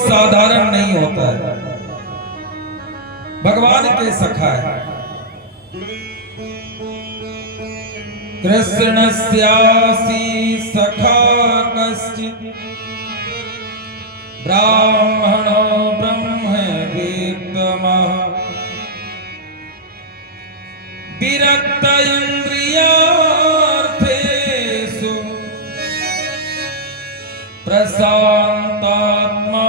साधारण नहीं होता है, भगवान के सखा है। कृष्णस्यासि सखा कश्चित् ब्राह्मणो ब्रह्मवेत्तमः विरक्त इन्द्रियार्थेषु प्रशान्तात्मा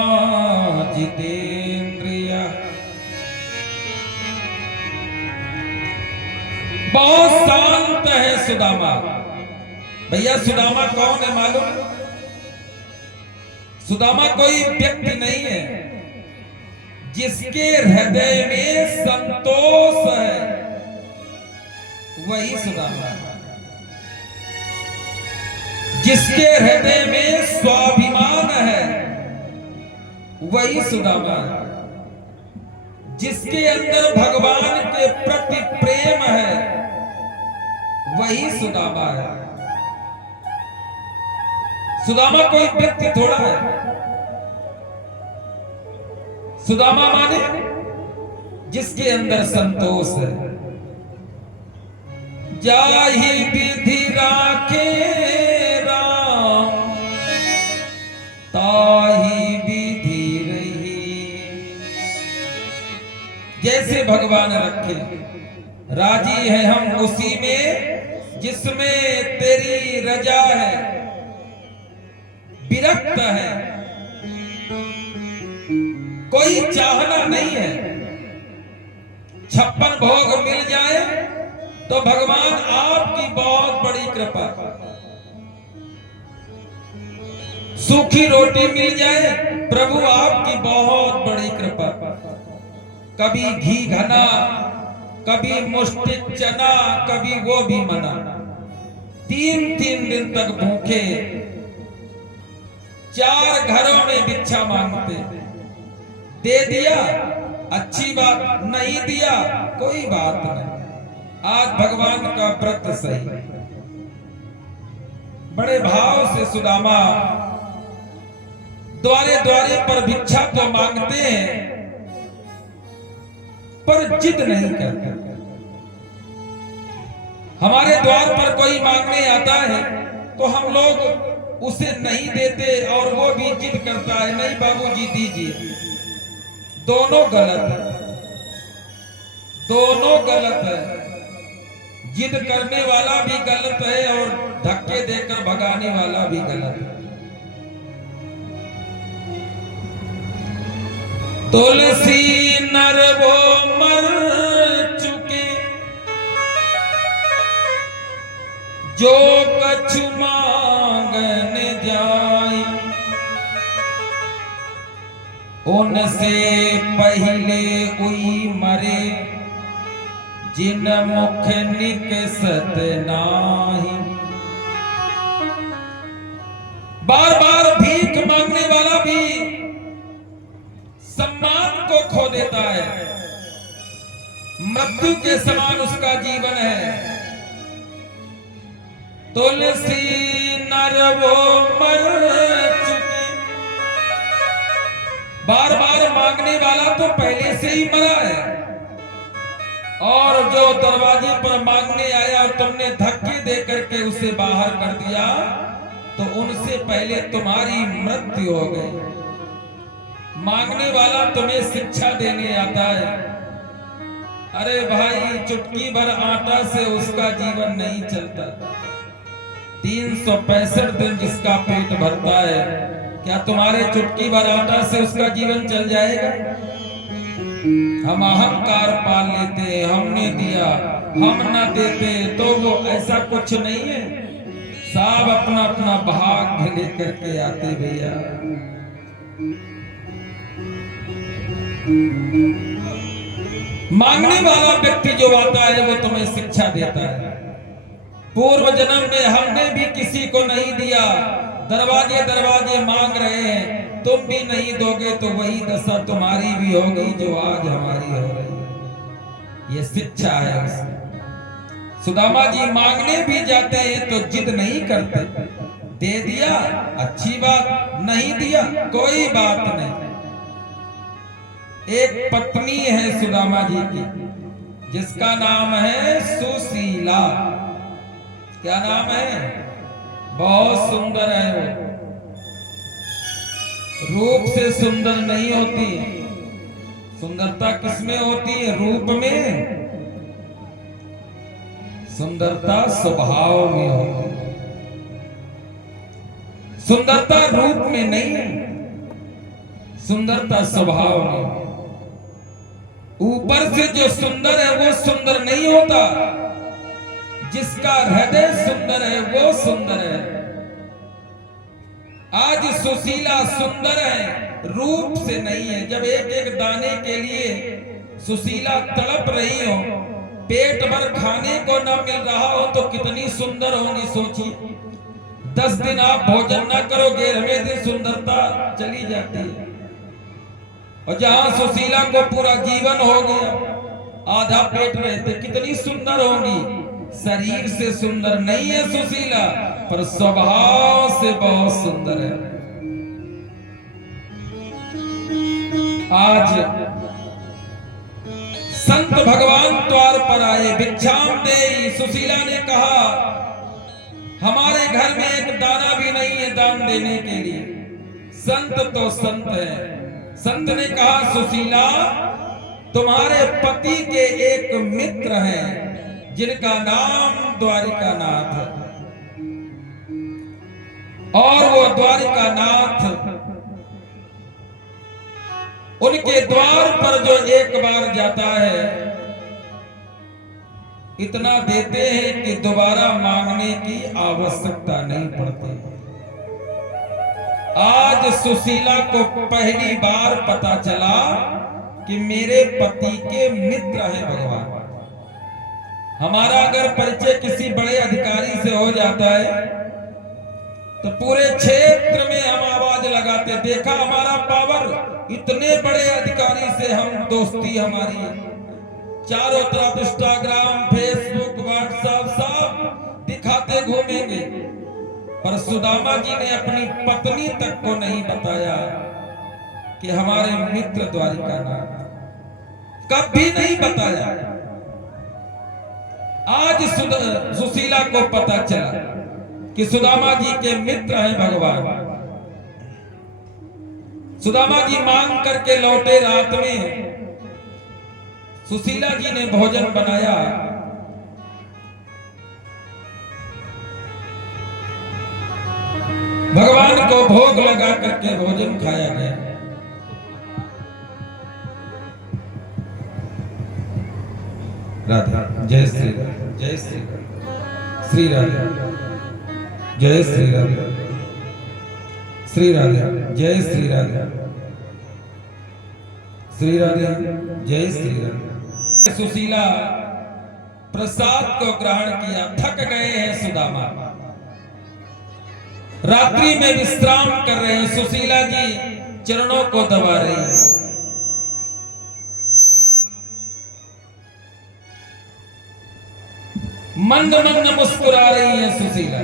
जितेन्द्रियः। बहुत शांत है सुदामा। भैया सुदामा कौन है मालूम? सुदामा कोई व्यक्ति नहीं है, जिसके हृदय में संतोष है वही सुदामा है। जिसके हृदय में स्वाभिमान है वही सुदामा है। जिसके अंदर भगवान के प्रति प्रेम है वही सुदामा है। सुदामा कोई व्यक्ति थोड़ा है। सुदामा माने जिसके अंदर संतोष है। जाहि विधि राखे राम ताहि विधि रही। जैसे भगवान रखे राजी है हम उसी में जिसमें तेरी रजा है। विरक्त है, कोई चाहना नहीं है। 56 भोग मिल जाए तो भगवान आपकी बहुत बड़ी कृपा। सूखी रोटी मिल जाए प्रभु आपकी बहुत बड़ी कृपा। कभी घी घना, कभी मुष्टि चना, कभी वो भी मना। 3-3 दिन तक भूखे, 4 घरों में भिक्षा मांगते। दे दिया अच्छी बात, नहीं दिया कोई बात नहीं। आज भगवान का व्रत सही। बड़े भाव से सुदामा द्वारे द्वारे पर भिक्षा तो मांगते हैं पर जिद नहीं करते। हमारे द्वार पर कोई मांगने आता है तो हम लोग उसे नहीं देते और वो भी जिद करता है, नहीं बाबूजी दीजिए। दोनों गलत है, दोनों गलत है। जिद करने वाला भी गलत है और धक्के देकर भगाने वाला भी गलत है। तुलसी नर वो मर चुके जो कछु मांगन जाई। उनसे पहले कोई मरे जिन मुख निकसत नाही। बार बार भीख मांगने वाला भी सम्मान को खो देता है। मृत्यु के समान उसका जीवन है। तुलसी नर वो मर चुके। बार बार मांगने वाला तो पहले से ही मरा है, और जो दरवाजे पर मांगने आया और तुमने धक्के दे करके उसे बाहर कर दिया तो उनसे पहले तुम्हारी मृत्यु हो गई। मांगने वाला तुम्हें शिक्षा देने आता है। अरे भाई, चुटकी भर आटा से उसका जीवन नहीं चलता। 365 दिन जिसका पेट भरता है, क्या तुम्हारे चुटकी भर आटा से उसका जीवन चल जाएगा? हम अहंकार पाल लेते, हमने दिया, हम न देते तो वो ऐसा कुछ नहीं है। सब अपना अपना भाग्य लेकर के आते भैया। मांगने वाला व्यक्ति जो आता है वो तुम्हें शिक्षा देता है। पूर्व जन्म में हमने भी किसी को नहीं दिया, दरवाजे दरवाजे मांग रहे हैं, तुम भी नहीं दोगे तो वही दशा तुम्हारी भी होगी जो आज हमारी हो रही है। ये शिक्षा है उसकी। सुदामा जी मांगने भी जाते हैं तो जिद नहीं करते। दे दिया अच्छी बात, नहीं दिया कोई बात नहीं। एक पत्नी है सुदामा जी की, जिसका नाम है सुशीला। क्या नाम है? बहुत सुंदर है वो। रूप से सुंदर नहीं होती, सुंदरता किसमें होती है? रूप में। सुंदरता स्वभाव में होती है। सुंदरता रूप में नहीं है, सुंदरता स्वभाव में। ऊपर से जो सुंदर है वो सुंदर नहीं होता, जिसका हृदय सुंदर है वो सुंदर है। आज सुशीला सुंदर है, रूप से नहीं है। जब एक एक दाने के लिए सुशीला तड़प रही हो, पेट भर खाने को न मिल रहा हो, तो कितनी सुंदर होंगी सोचिए। 10 दिन आप भोजन न करोगे, 11वें दिन सुंदरता चली जाती है। और जहां सुशीला को पूरा जीवन हो गया, आधा पेट रहते, कितनी सुंदर होंगी। शरीर से सुंदर नहीं है सुशीला, पर स्वभाव से बहुत सुंदर है। आज संत भगवान द्वार पर आए, भिक्षाम देहि। सुशीला ने कहा, हमारे घर में एक दाना भी नहीं है दान देने के लिए। संत तो संत है। संत ने कहा, सुशीला, तुम्हारे पति के एक मित्र हैं जिनका नाम द्वारिकानाथ है, और वो द्वारिकानाथ उनके द्वार पर जो एक बार जाता है, इतना देते हैं कि दोबारा मांगने की आवश्यकता नहीं पड़ती। आज सुशीला को पहली बार पता चला कि मेरे पति के मित्र हैं भगवान। हमारा अगर परिचय किसी बड़े अधिकारी से हो जाता है, तो पूरे क्षेत्र में हम आवाज लगाते, देखा हमारा पावर, इतने बड़े अधिकारी से हम दोस्ती हमारी है। चारों तरफ इंस्टाग्राम, फेसबुक, व्हाट्सएप सब दिखाते घूमेंगे। पर सुदामा जी ने अपनी पत्नी तक को नहीं बताया कि हमारे मित्र द्वारिकानाथ, कभी नहीं बताया। आज सुशीला को पता चला कि सुदामा जी के मित्र हैं भगवान। सुदामा जी मांग करके लौटे। रात में सुशीला जी ने भोजन बनाया। भगवान को भोग लगा करके भोजन खाया गया। राधा जय श्री राधा, जय श्री राधा, श्री राधा जय श्री राधा, श्री राधा जय श्री राधा, श्री राधा जय श्री राधा। सुशीला प्रसाद को ग्रहण किया। थक गए हैं सुदामा, रात्रि में विश्राम कर रहे हैं। सुशीला जी चरणों को दबा रही है। मंद मंद मुस्कुरा रही है सुशीला।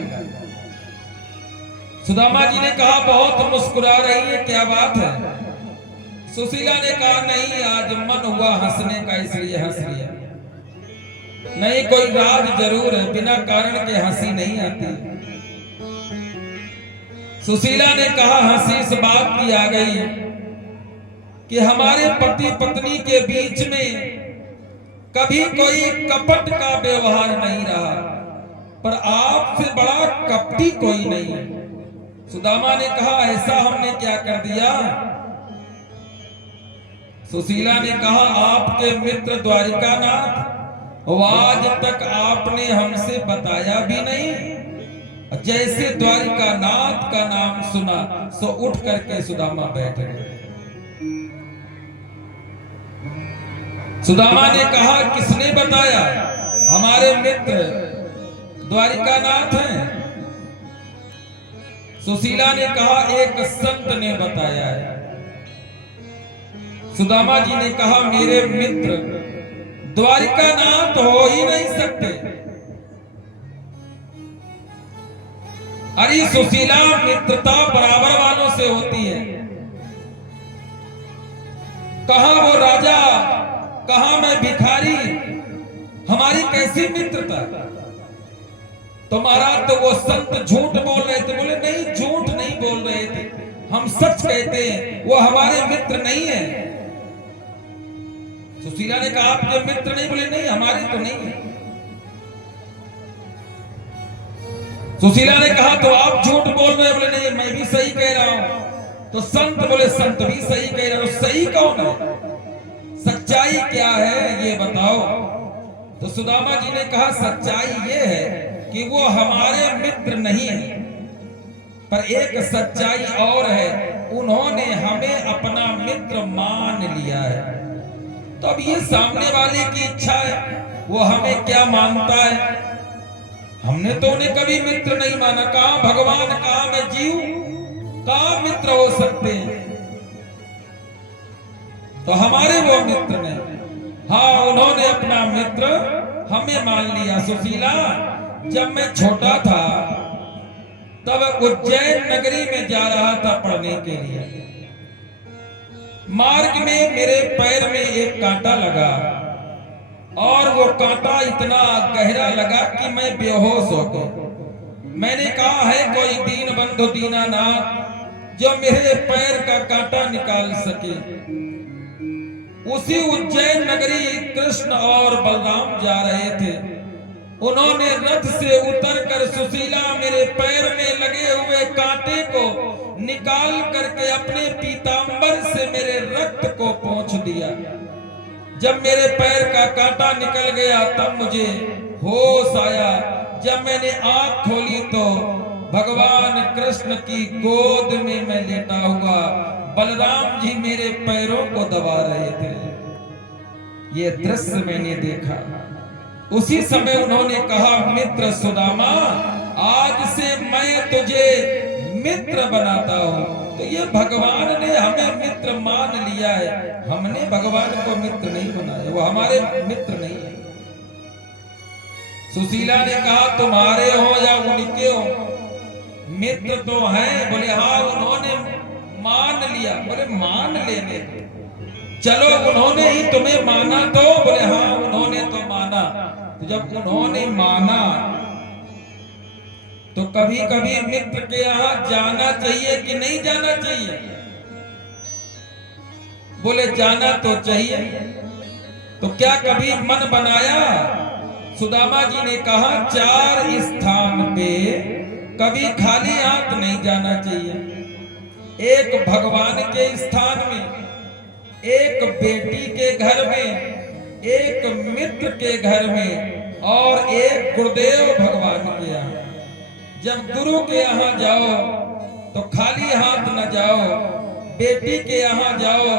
सुदामा जी ने कहा, बहुत मुस्कुरा रही है, क्या बात है? सुशीला ने कहा, नहीं, आज मन हुआ हंसने का, इसलिए हंस लिया। नहीं, कोई राज जरूर है, बिना कारण के हंसी नहीं आती। सुशीला ने कहा, हंसी इस बात की आ गई कि हमारे पति पत्नी के बीच में कभी कोई कपट का व्यवहार नहीं रहा, पर आपसे बड़ा कपटी कोई नहीं है। सुदामा ने कहा, ऐसा हमने क्या कर दिया? सुशीला ने कहा, आपके मित्र द्वारिकानाथ, वो आज तक आपने हमसे बताया भी नहीं। जैसे द्वारिकानाथ का नाम सुना, सो उठ करके सुदामा बैठ गए। सुदामा ने कहा, किसने बताया? हमारे मित्र द्वारिकानाथ हैं। सुशीला ने कहा, एक संत ने बताया है। सुदामा जी ने कहा, मेरे मित्र द्वारिकानाथ हो ही नहीं सकते। अरे सुशीला, मित्रता बराबर वालों से होती है। कहां वो राजा, कहां मैं भिखारी, हमारी कैसी मित्रता। तो महाराज तो वो संत झूठ बोल रहे थे। बोले नहीं, झूठ नहीं बोल रहे थे, हम सच कहते हैं, वो हमारे मित्र नहीं है। सुशीला ने कहा आपके मित्र नहीं? बोले नहीं, हमारे तो नहीं है। सुशीला ने कहा तो आप झूठ बोल रहे? बोले नहीं, मैं भी सही कह रहा हूं। तो संत बोले संत भी सही कह रहा हूं। सही कौन है, सच्चाई क्या है ये बताओ। तो सुदामा जी ने कहा सच्चाई ये है कि वो हमारे मित्र नहीं है, पर एक सच्चाई और है, उन्होंने हमें अपना मित्र मान लिया है। तो अब ये सामने वाले की इच्छा है, वो हमें क्या मानता है। हमने तो उन्हें कभी मित्र नहीं माना। कहां भगवान, कहां मैं जीव, कहां मित्र हो सकते हैं। तो हमारे वो मित्र नहीं। हाँ, उन्होंने अपना मित्र हमें मान लिया। सुशीला, जब मैं छोटा था तब उज्जैन नगरी में जा रहा था पढ़ने के लिए। मार्ग में मेरे पैर में एक कांटा लगा और वो कांटा इतना गहरा लगा कि मैं बेहोश हो गया। मैंने कहा है कोई दीन बंधु दीनानाथ जो मेरे पैर का कांटा निकाल सके। उसी उज्जैन नगरी कृष्ण और बलराम जा रहे थे। उन्होंने रथ से उतरकर सुशीला मेरे पैर में लगे हुए कांटे को निकाल करके अपने पीतांबर से मेरे रक्त को पोंछ दिया। जब मेरे पैर का कांटा निकल गया तब मुझे होश आया। जब मैंने आंख खोली तो भगवान कृष्ण की गोद में मैं लेटा हुआ, बलराम जी मेरे पैरों को दबा रहे थे। ये दृश्य मैंने देखा। उसी समय उन्होंने कहा मित्र सुदामा, आज से मैं तुझे मित्र बनाता हूं। तो ये भगवान ने हमें मित्र मान लिया है, हमने भगवान को मित्र नहीं बनाया, वो हमारे मित्र नहीं है। सुशीला ने कहा तुम्हारे हो या उनके हो, मित्र तो हैं। बोले हाँ, उन्होंने मान लिया। बोले मान लेने चलो, उन्होंने ही तुम्हें माना तो? बोले हाँ, उन्होंने तो माना। तो जब उन्होंने माना तो कभी कभी मित्र के यहाँ जाना चाहिए कि नहीं जाना चाहिए? बोले जाना तो चाहिए। तो क्या कभी मन बनाया? सुदामा जी ने कहा 4 स्थान पे कभी खाली हाथ नहीं जाना चाहिए। एक भगवान के स्थान में, एक बेटी के घर में, एक मित्र के घर में और एक गुरुदेव भगवान के यहाँ। जब गुरु के यहाँ जाओ तो खाली हाथ न जाओ, बेटी के यहाँ जाओ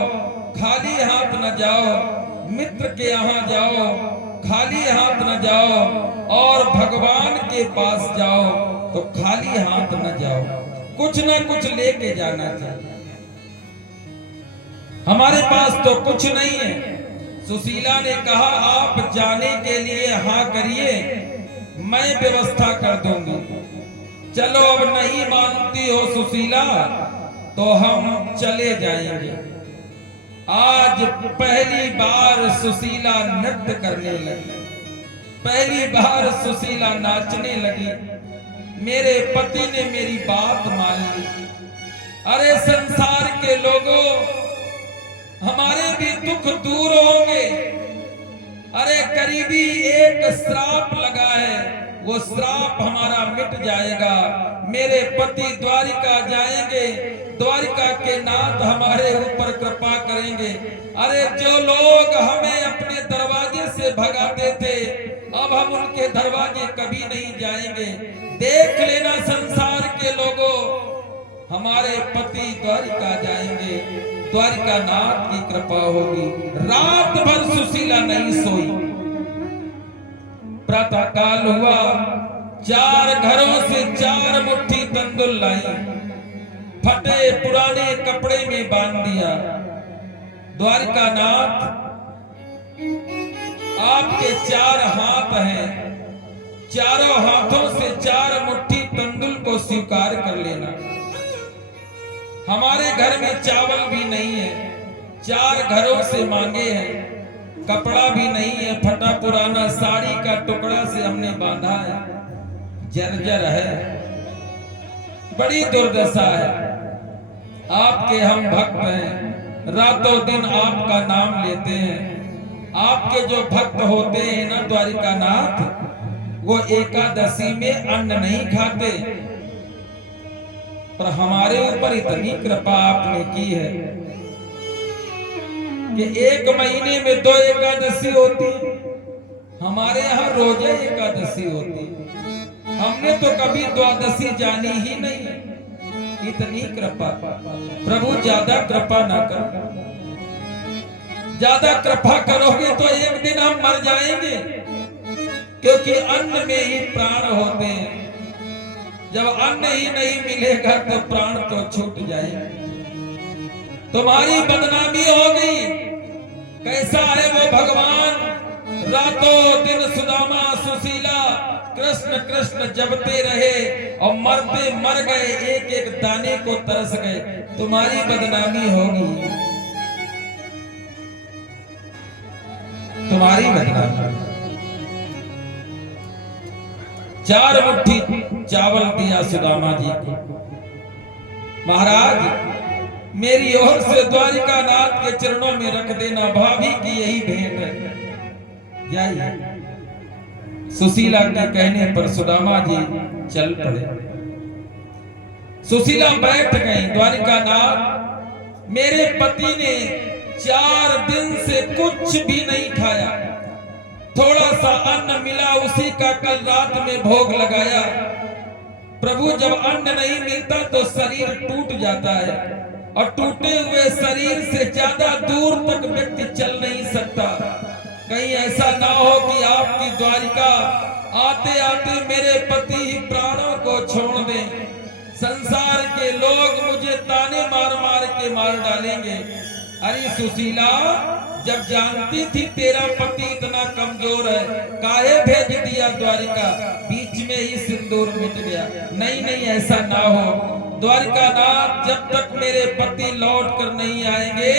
खाली हाथ न जाओ, मित्र के यहाँ जाओ खाली हाथ न जाओ, और भगवान के पास जाओ तो खाली हाथ न जाओ, कुछ ना कुछ लेके जाना चाहिए। हमारे पास तो कुछ नहीं है। सुशीला ने कहा आप जाने के लिए हाँ करिए, मैं व्यवस्था कर दूंगी। चलो, अब नहीं मानती हो सुशीला तो हम चले जाएंगे। आज पहली बार सुशीला नृत्य करने लगी, पहली बार सुशीला नाचने लगी। मेरे पति ने मेरी बात मान ली। अरे संसार के लोगों, हमारे भी दुख दूर होंगे। अरे करीबी एक श्राप लगा है, वो श्राप हमारा मिट जाएगा। मेरे पति द्वारिका जाएंगे, द्वारिका के नाथ हमारे ऊपर कृपा करेंगे। अरे जो लोग हमें अपने दरवाजे से भगाते थे, अब हम उनके दरवाजे कभी नहीं जाएंगे। देख लेना संसार के लोगों, हमारे पति द्वारिका जाएंगे, द्वारिका नाथ की कृपा होगी। रात भर सुशीला नहीं सोई। प्रातः काल हुआ, 4 घरों से 4 मुट्ठी तंदुल लाई, फटे पुराने कपड़े में बांध दिया। द्वारिका नाथ, आपके 4 हाथ हैं, चारों हाथों से 4 मुट्ठी तंदुल को स्वीकार कर लेना। हमारे घर में चावल भी नहीं है, 4 घरों से मांगे हैं, कपड़ा भी नहीं है, फटा पुराना साड़ी का टुकड़ा से हमने बांधा है, जर्जर है, बड़ी दुर्दशा है। आपके हम भक्त हैं, रातों दिन आपका नाम लेते हैं। आपके जो भक्त होते हैं ना द्वारिकानाथ, वो एकादशी में अन्न नहीं खाते, पर हमारे ऊपर इतनी कृपा आपने की है कि 1 महीने में 2 एकादशी होती, हमारे यहाँ रोजे एकादशी होती। हमने तो कभी द्वादशी जानी ही नहीं। इतनी कृपा प्रभु, ज्यादा कृपा ना करो। ज्यादा कृपा करोगे तो एक दिन हम मर जाएंगे, क्योंकि अन्न में ही प्राण होते हैं। जब अन्न ही नहीं मिलेगा तो प्राण तो छूट जाएंगे। तुम्हारी बदनामी हो गई। कैसा है वो भगवान, रातों दिन सुदामा सुशीला कृष्ण कृष्ण जपते रहे और मरते मर गए, एक एक दाने को तरस गए। तुम्हारी बदनामी होगी, तुम्हारी बदनामी। 4 मुट्ठी चावल दिया सुदामा जी को। महाराज, मेरी ओर से द्वारिकानाथ के चरणों में रख देना, भाभी की यही भेंट है। जाइए। सुशीला के कहने पर सुदामा जी चल पड़े। सुशीला बैठ गई। द्वारिकानाथ, मेरे पति ने 4 दिन से कुछ भी नहीं खाया, थोड़ा सा अन्न मिला, उसी का कल रात में भोग लगाया। प्रभु, जब अन्न नहीं मिलता तो शरीर टूट जाता है, और टूटे हुए शरीर से ज्यादा दूर तक व्यक्ति चल नहीं सकता। कहीं ऐसा ना हो कि आपकी द्वारिका आते आते मेरे पति ही प्राणों को छोड़ दें। संसार के लोग मुझे ताने मार मार के मार डालेंगे। अरे सुशीला, जब जानती थी तेरा पति इतना कमजोर है, काहे भेज दिया द्वारिका? बीच में ही सिंदूर मिट गया। नहीं नहीं, ऐसा ना हो। द्वारिकानाथ, जब तक मेरे पति लौट कर नहीं आएंगे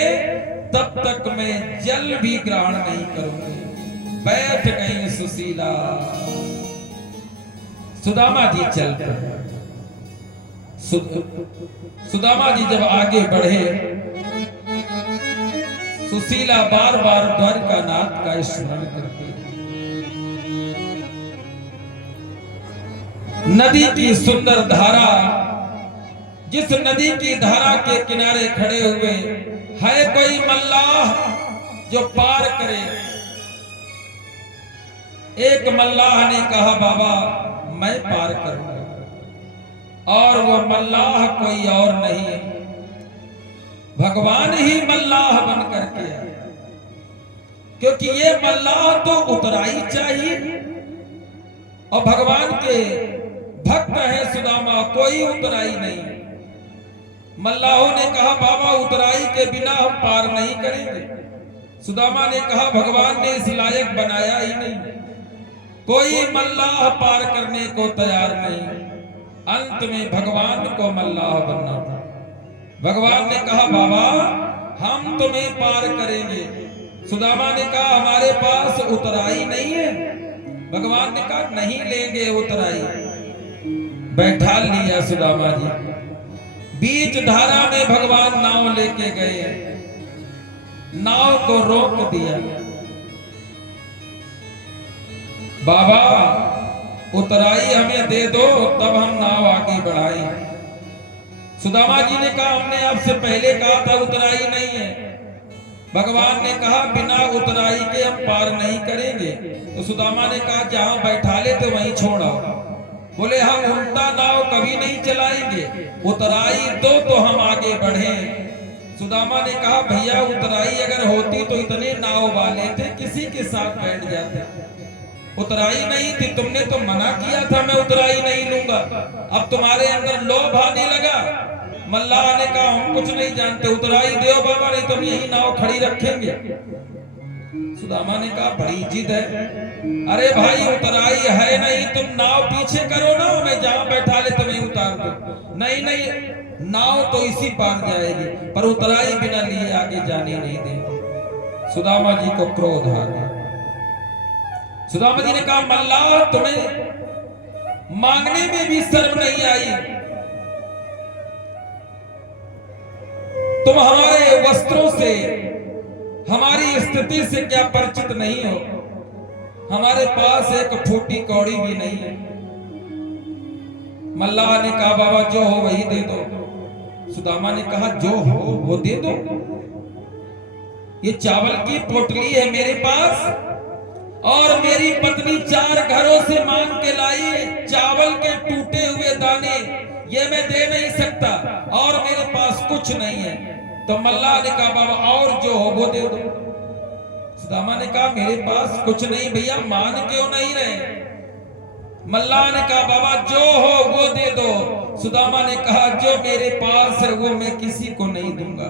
तब तक मैं जल भी ग्रहण नहीं करूंगी। बैठ गई सुशीला। सुदामा जी चल पड़े। सुदामा जी जब आगे बढ़े, सुशीला बार बार द्वारिकानाथ का स्मरण करती। नदी की सुंदर धारा, जिस नदी की धारा के किनारे खड़े हुए है कोई मल्लाह जो पार करे। एक मल्लाह ने कहा, बाबा मैं पार करूंगा। और वो मल्लाह कोई और नहीं, भगवान ही मल्लाह बन करके आया। क्योंकि ये मल्लाह तो उतराई चाहिए, और भगवान के भक्त है सुदामा, कोई उतराई नहीं। मल्लाहों ने कहा, बाबा उतराई के बिना हम पार नहीं करेंगे। सुदामा ने कहा, भगवान ने इस लायक बनाया ही नहीं, कोई मल्लाह पार करने को तैयार नहीं। अंत में भगवान को मल्लाह बनना था। भगवान ने कहा, बाबा हम तुम्हें पार करेंगे। सुदामा ने कहा, हमारे पास उतराई नहीं है। भगवान ने कहा, नहीं लेंगे उतराई। बैठा लिया सुदामा जी। बीच धारा में भगवान नाव लेके गए, नाव को रोक दिया। बाबा उतराई हमें दे दो, तब हम नाव आगे बढ़ाएं। सुदामा जी ने कहा, हमने आपसे पहले कहा था उतराई नहीं है। भगवान ने कहा, बिना उतराई के हम पार नहीं करेंगे। तो सुदामा ने कहा, जहां बैठा ले तो वहीं छोड़ो। बोले, हम उल्टा नाव कभी नहीं चलाएंगे, उतराई दो तो हम आगे बढ़े। सुदामा ने कहा, भैया उतराई अगर होती तो इतने नाव वाले थे, किसी के साथ बैठ जाते। उतराई नहीं थी, तुमने तो मना किया था मैं उतराई नहीं लूंगा। अब तुम्हारे अंदर लोभ आने लगा। मल्लाह ने कहा, हम कुछ नहीं जानते, उतराई दो बाबा, नहीं तो हम यही नाव खड़ी रखेंगे। सुदामा ने कहा बड़ी जिद है। अरे भाई उतराई है नहीं, तुम नाव पीछे करो ना, मैं जहां बैठा ले तुम्हें उतार दो। नहीं नहीं, नाव तो इसी पार जाएगी, पर उतराई बिना लिए आगे जाने नहीं देंगे। सुदामा जी को क्रोध आ गया। सुदामा जी ने कहा मल्लाह तुम्हें मांगने में भी शर्म नहीं आई, तुम हमारे वस्त्रों से हमारी स्थिति से क्या परिचित नहीं हो? हमारे पास एक फूटी कौड़ी भी नहीं है। मल्लाह ने कहा बाबा जो हो वही दे दो। सुदामा ने कहा जो हो वो दे दो। ये चावल की पोटली है मेरे पास, और मेरी पत्नी 4 घरों से मांग के लाई चावल के टूटे हुए दाने, ये मैं दे नहीं सकता, और मेरे पास कुछ नहीं है। तो मल्लाह ने कहा बाबा और जो हो वो दे दो। सुदामा ने कहा मेरे पास कुछ नहीं भैया, मान क्यों नहीं रहे? मल्लाह ने कहा बाबा जो हो वो दे दो। सुदामा ने कहा जो मेरे पास है वो मैं किसी को नहीं दूंगा।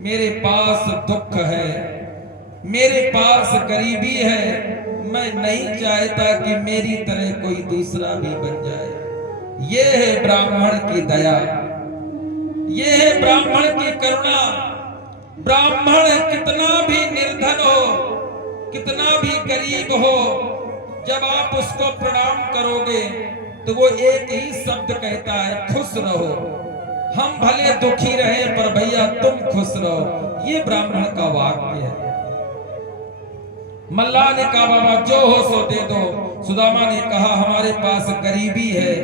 मेरे पास दुख है, मेरे पास गरीबी है, मैं नहीं चाहता कि मेरी तरह कोई दूसरा भी बन जाए। ये है ब्राह्मण की दया, ये है ब्राह्मण की करुणा। ब्राह्मण कितना भी निर्धन हो, कितना भी गरीब हो, जब आप उसको प्रणाम करोगे तो वो एक ही शब्द कहता है खुश रहो। हम भले दुखी रहे पर भैया तुम खुश रहो। ये ब्राह्मण का वाक्य है। मल्लाह ने कहा बाबा जो हो सो दे दो। सुदामा ने कहा हमारे पास गरीबी है,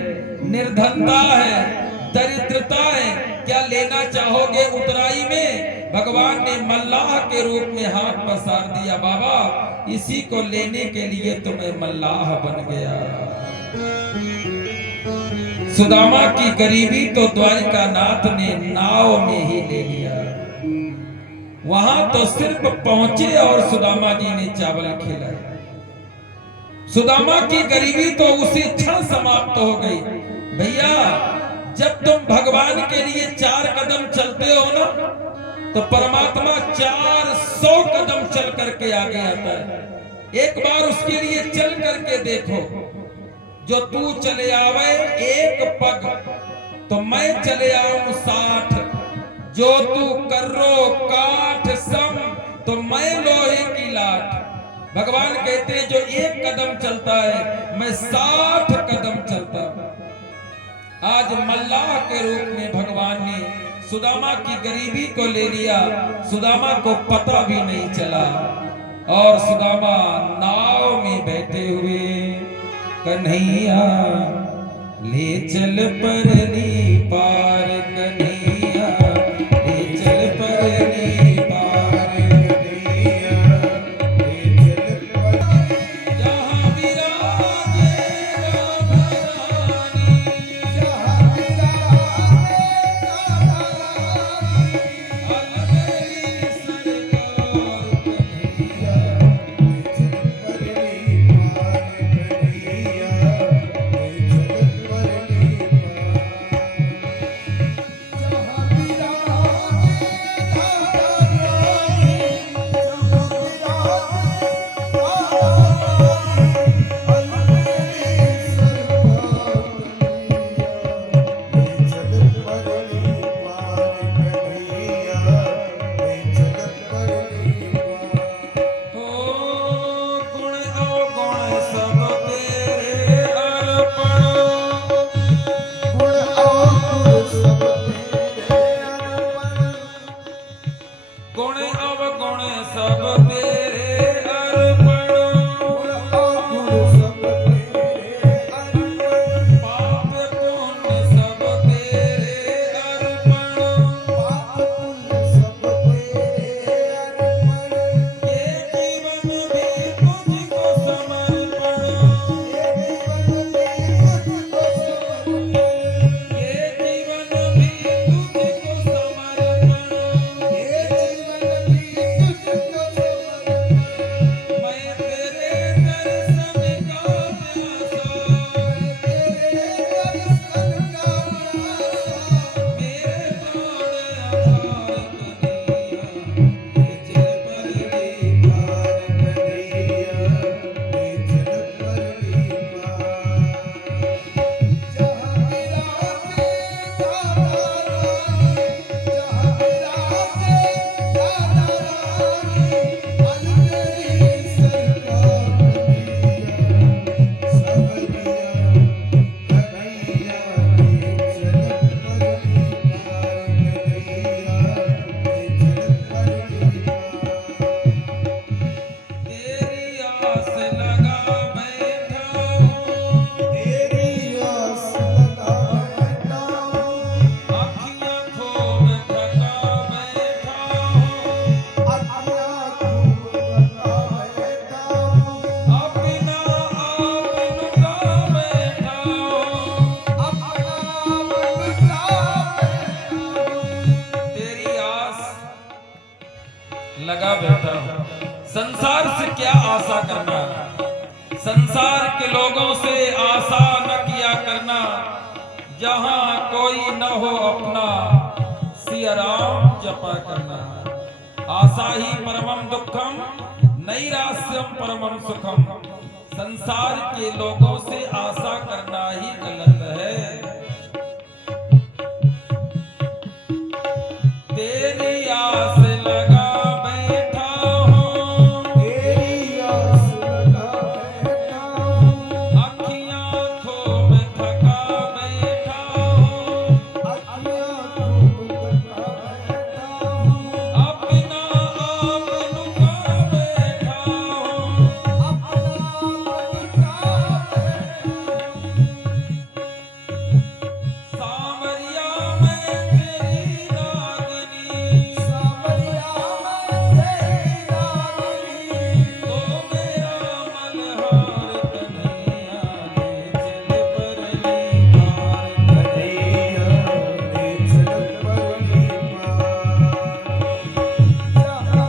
निर्धनता है, दरिद्रता है, क्या लेना चाहोगे उतराई में? भगवान ने मल्लाह के रूप में हाथ पसार दिया, बाबा इसी को लेने के लिए तुम्हें मल्लाह बन गया। सुदामा की गरीबी तो द्वारिका नाथ ने नाव में ही ले लिया। वहां तो सिर्फ पहुंचे और सुदामा जी ने चावल खिलाए। सुदामा की गरीबी तो उसी क्षण समाप्त हो गई। भैया जब तुम भगवान के लिए 4 कदम चलते हो ना, तो परमात्मा 400 कदम चल करके आगे आता है। एक बार उसके लिए चल करके देखो। जो तू चले आवे 1 पग, तो मैं चले आऊं 60। जो तू कर्रो काठ सम, तो मैं लोहे की लाठ। भगवान कहते हैं जो 1 कदम चलता है मैं 60 कदम चलता हूं। आज मल्लाह के रूप में भगवान ने सुदामा की गरीबी को ले लिया। सुदामा को पता भी नहीं चला, और सुदामा नाव में बैठे हुए कन्हैया ले चल परली पार, कन्हैया ले चल परली पार, कन्हैया ले चल परली। जहां विराजे राम रानी, जहां विराजे राम रानी, अलबेली सरकार, कन्हैया ले चल परली पार, कन्हैया ले चल परली लगा बैठा हूं। संसार से क्या आशा करना, संसार के लोगों से आशा न किया करना। जहां कोई न हो अपना, सिया राम जपा करना। आशा ही परमम दुखम, नैराश्यम परमम सुखम। संसार के लोगों से आशा करना ही गलत है। तेरी आस लगा बैठा हूँ, तेरी आस लगा बैठा हूँ, अखियाँ खूब थका बैठा हूँ, अखियाँ खूब थका बैठा हूँ, अपना आप लुका बैठा हूँ, अपना मन का बैठा हूँ। सांवरिया मैं तेरी रागनी, सांवरिया मैं तेरी रागनी, तो मेरा मल्हार कन्हैया ले चल परली पार। कन्हैया ले चल परली पार। जहाँ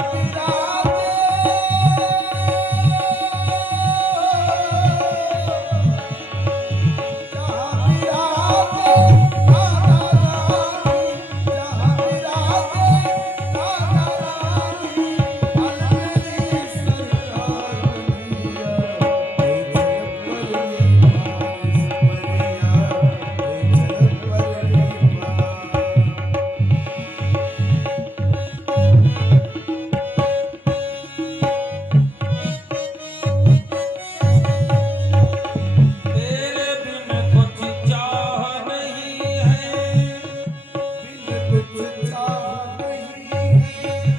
तेरे बिन कुछ चाह नहीं है,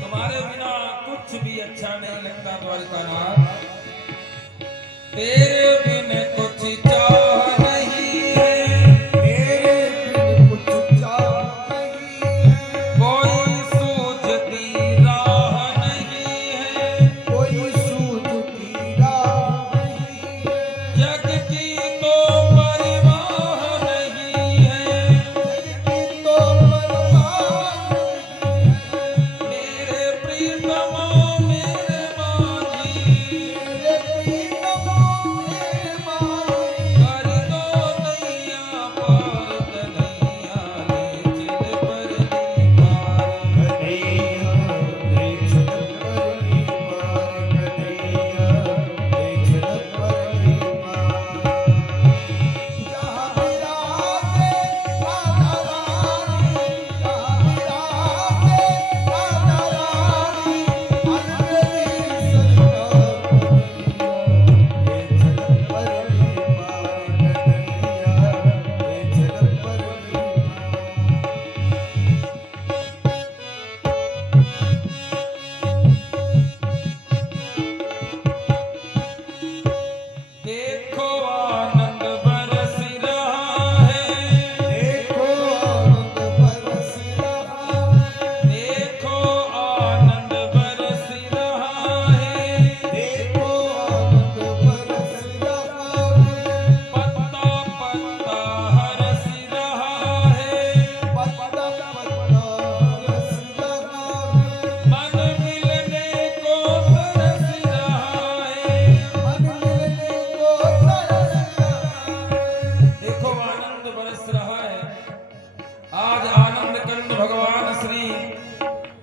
तुम्हारे बिना कुछ भी अच्छा नहीं लगता द्वारकानाथ। तेरे बिन कुछ चाह नहीं है, कोई सूझती राह नहीं है, जग की तो परवाह नहीं है। मेरे प्रीतमा मेरे माही, कर दो नैया पार कन्हैया ले चल परली पार। देखो आनंद बरस रहा है, देखो आनंद बरस रहा है, पत्ता पत्ता हरस रहा है, मन मिलने को तरस रहा है। देखो आनंद बरस रहा है। आज आनंद कंद भगवान श्री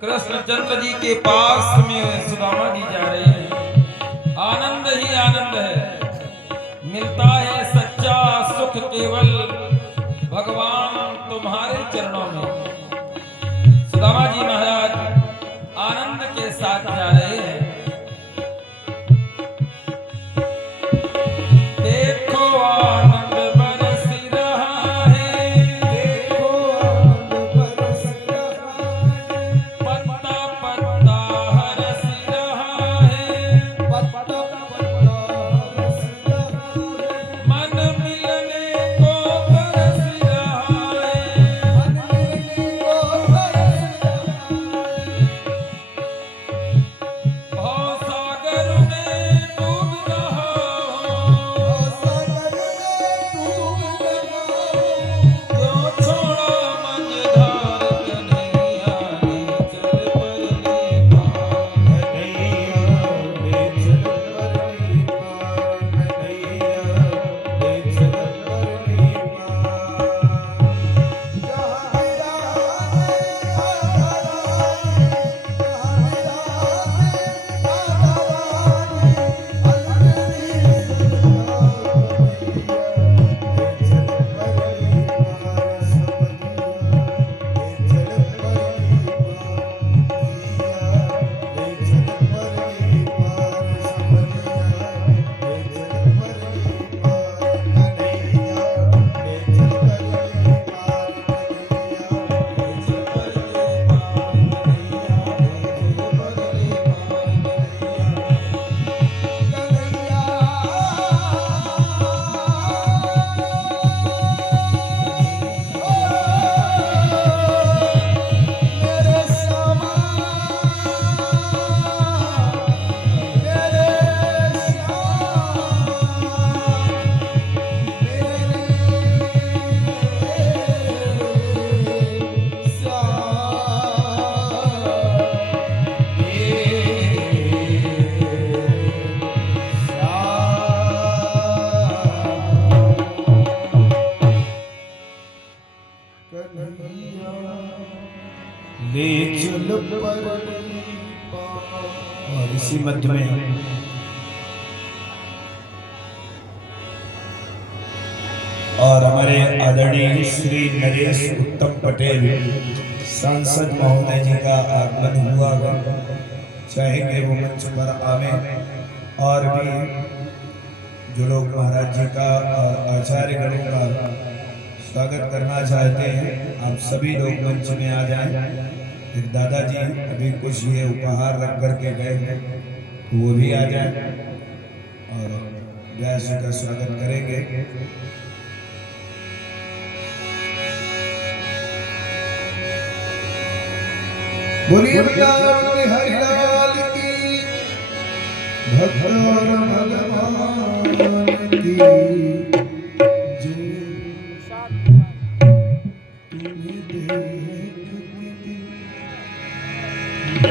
कृष्णचंद्र जी के पास में सुदामा जी जा रहे हैं। आनंद ही आनंद है, मिलता है सच्चा सुख केवल भगवान तुम्हारे चरणों में। सुदामा जी महाराज आनंद के साथ जा रहे हैं। देखो आनंद बरस रहा है, पत्ता पत्ता हरस रहा है, मन मिलने को तरस रहा है। और इसी मध्य में और हमारे आदरणीय श्री नरेश उत्तम पटेल सांसद महोदय जी का आगमन हुआ है। चाहेंगे वो मंच पर आवे और भी जो लोग महाराज जी का और आचार्य गणों का स्वागत करना चाहते हैं, आप सभी लोग मंच में आ जाएं। फिर दादाजी अभी कुछ ये उपहार रख करके गए हैं, तो वो भी आ जाएं और व्यास जी का स्वागत करेंगे। बोलिए वृंदावन हरि लाल की, भक्त और भगवान की जय। तुम्हें देख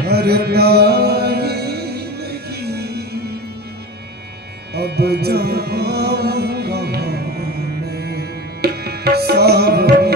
हरताई नहीं, अब जाऊं कहाँ मैं सावरिया।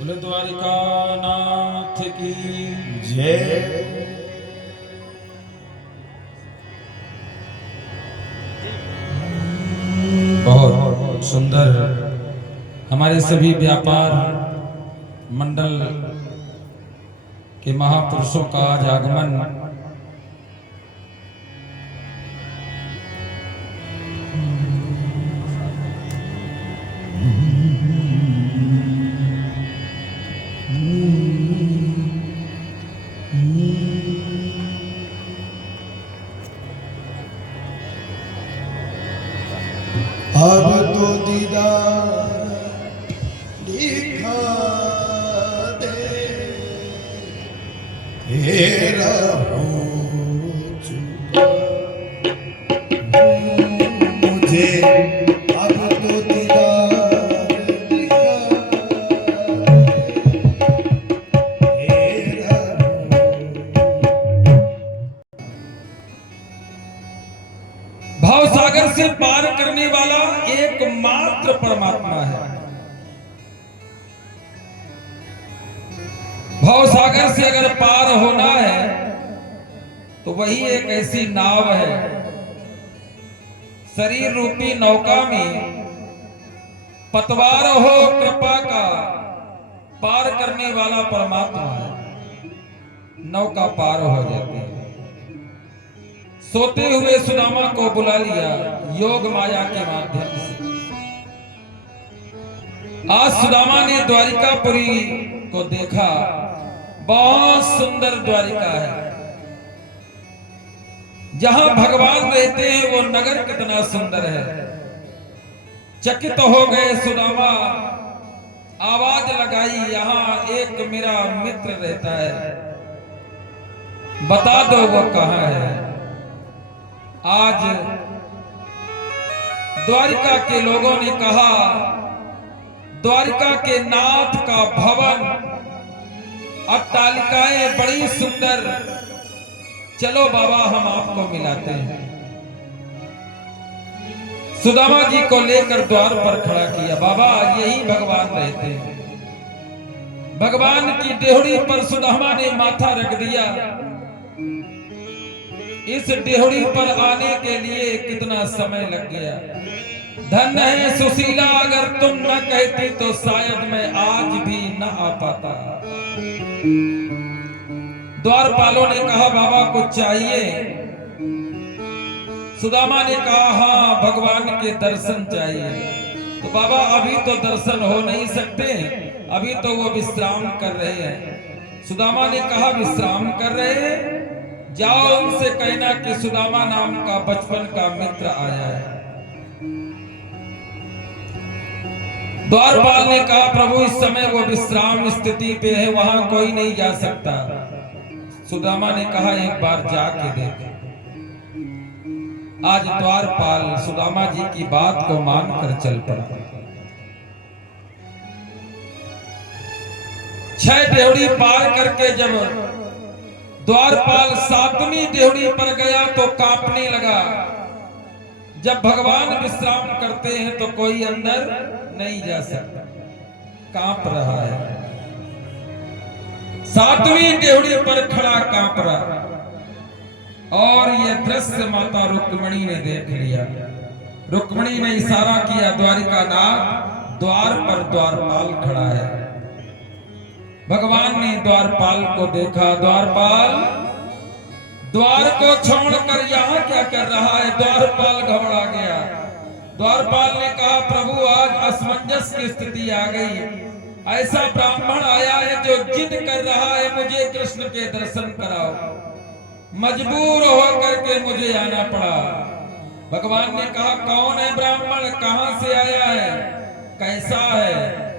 बोले द्वारिका नाथ की जय। बहुत सुंदर हमारे सभी व्यापार मंडल के महापुरुषों का आज आगमन अब तो दीदार दिखा दे तेरा हो चुका मुझे, अब तो दीदार दिखा दे तेरा भाव सागर से पार करने वाला एकमात्र परमात्मा है। भाव सागर से अगर पार होना है तो वही एक ऐसी नाव है, शरीर रूपी नौका में पतवार हो कृपा का पार करने वाला परमात्मा है। नौका पार हो जाती है। सोते हुए सुदामा को बुला लिया योग माया के माध्यम से। आज सुदामा ने द्वारिकापुरी को देखा, बहुत सुंदर द्वारिका है। जहां भगवान रहते हैं वो नगर कितना सुंदर है। चकित हो गए सुदामा, आवाज लगाई, यहाँ एक मेरा मित्र रहता है, बता दो वो कहाँ है। आज द्वारिका के लोगों ने कहा, द्वारिका के नाथ का भवन, अट्टालिकाएं बड़ी सुंदर, चलो बाबा हम आपको मिलाते हैं। सुदामा जी को लेकर द्वार पर खड़ा किया। बाबा यही भगवान रहते हैं। भगवान की डेहड़ी पर सुदामा ने माथा रख दिया। इस डेहड़ी पर आने के लिए कितना समय लग गया। धन है सुशीला, अगर तुम न कहती तो शायद मैं आज भी न आ पाता। द्वारपालों ने कहा बाबा कुछ चाहिए। सुदामा ने कहा हाँ भगवान के दर्शन चाहिए। तो बाबा अभी तो दर्शन हो नहीं सकते, अभी तो वो विश्राम कर रहे हैं। सुदामा ने कहा विश्राम कर रहे हैं, जाओ उनसे कहना कि सुदामा नाम का बचपन का मित्र आया है। द्वारपाल ने कहा प्रभु इस समय वो विश्राम स्थिति पे है, वहां कोई नहीं जा सकता। सुदामा ने कहा एक बार जाके देख। आज द्वारपाल सुदामा जी की बात को मानकर चल पड़ा। 6 डेहड़ी पार करके जब द्वारपाल 7वीं डेहड़ी पर गया तो कांपने लगा। जब भगवान विश्राम करते हैं तो कोई अंदर नहीं जा सकता, कांप रहा है। 7वीं डेहड़ी पर खड़ा कांप रहा, और यह दृश्य माता रुक्मिणी ने देख लिया। रुक्मिणी ने इशारा किया द्वारिका नाथ, द्वार पर द्वारपाल खड़ा है। भगवान ने द्वारपाल को देखा। द्वारपाल द्वार को छोड़कर यहाँ क्या कर रहा है? द्वारपाल घबरा गया। द्वारपाल ने कहा प्रभु आज असमंजस की स्थिति आ गई। ऐसा ब्राह्मण आया है जो जिद कर रहा है मुझे कृष्ण के दर्शन कराओ। मजबूर होकर के मुझे आना पड़ा। भगवान ने कहा कौन है ब्राह्मण, कहां से आया है, कैसा है?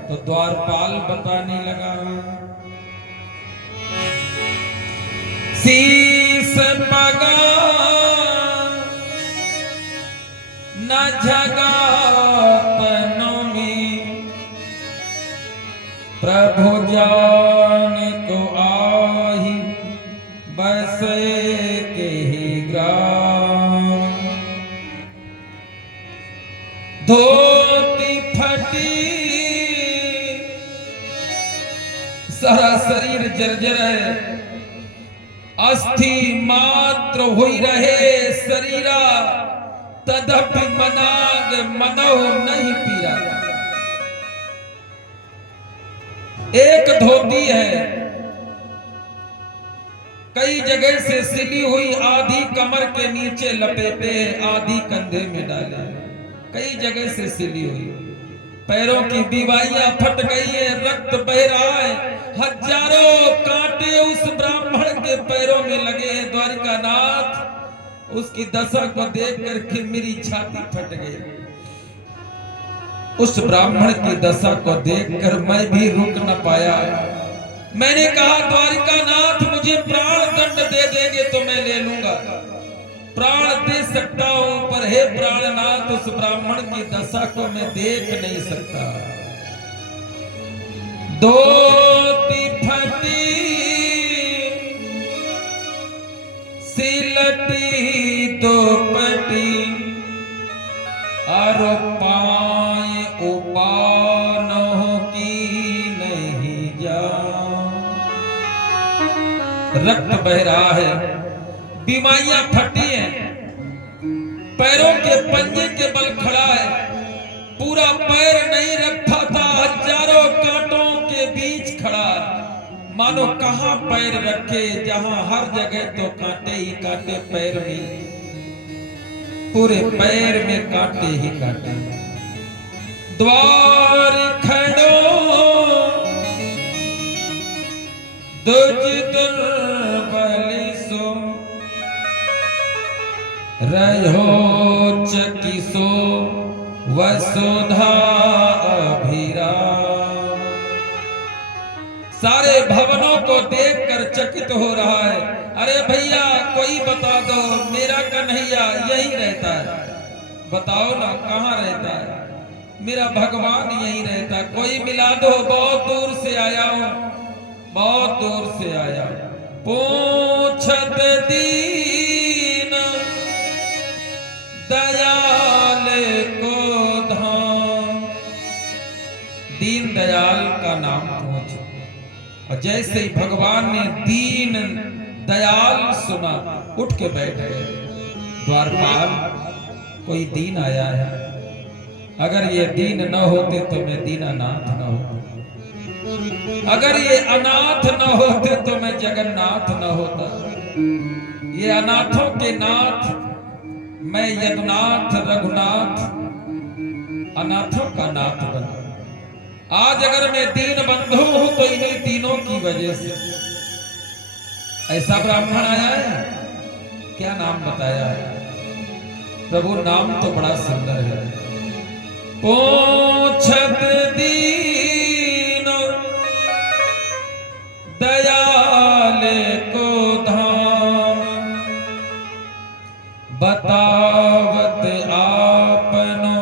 तो द्वारपाल बताने लगा। शीस पगा न जगा तनों में, प्रभु जान को आही बसे के ही ग्राम। धोती फटी सारा शरीर जर्जर है, अस्थि मात्र होई रहे शरीरा, तदपि मनाग मनो नहीं पीरा। एक धोती है, कई जगह से सिली हुई, आधी कमर के नीचे लपेटे, आधी कंधे में डाले, कई जगह से सिली हुई। पैरों की बीवाइयां फट गई है, रक्त बह रहा है, हजारों कांटे उस ब्राह्मण के पैरों में लगे हैं। द्वारिकानाथ, उसकी दशा को देख करके मेरी छाती फट गई। उस ब्राह्मण की दशा को देखकर मैं भी रुक न पाया। मैंने कहा, द्वारिकानाथ, मुझे प्राण दंड दे देंगे तो मैं ले लूंगा, प्राण दे सकता हूं, पर हे प्राणनाथ, उस ब्राह्मण की दशा को मैं देख नहीं सकता। धोती फटी सिलटी दोपटी, और पाए उपानों की नहीं जा। रक्त बह रहा है, बीमारियां फटी हैं, पैरों के पंजे के बल खड़ा है, पूरा पैर नहीं रखा था, हजारों कांटों के बीच खड़ा, मानो कहां पैर रखे, जहां हर जगह तो कांटे ही कांटे, पैर में, पूरे पैर में कांटे ही कांटे। द्वार खड़ो दुज दुर्बली सो, रहो चकिसो वसुधा अभिराम। सारे भवनों को देखकर चकित हो रहा है। अरे भैया, कोई बता दो, मेरा कन्हैया यही रहता है, बताओ ना कहाँ रहता है, मेरा भगवान यही रहता है, कोई मिला दो, बहुत दूर से आया हूं, बहुत दूर से आया। पूछत दीन दयाल को धाम, दीन दयाल का नाम पूछ। और जैसे ही भगवान ने दीन दयाल सुना, उठ के बैठ गए। द्वारपाल, कोई दीन आया है, अगर ये दीन न होते तो मैं दीनानाथ न होता, अगर ये अनाथ न होते तो मैं जगन्नाथ न होता, ये अनाथों के नाथ, मैं यदुनाथ रघुनाथ, अनाथों का नाथ बना। आज अगर मैं दीन बंधु हूं तो इन्हीं तीनों की वजह से। ऐसा ब्राह्मण आया है, क्या नाम बताया है? प्रभु नाम तो बड़ा सुंदर है। पूछत दीन दयाल को धाम, बतावत आपनो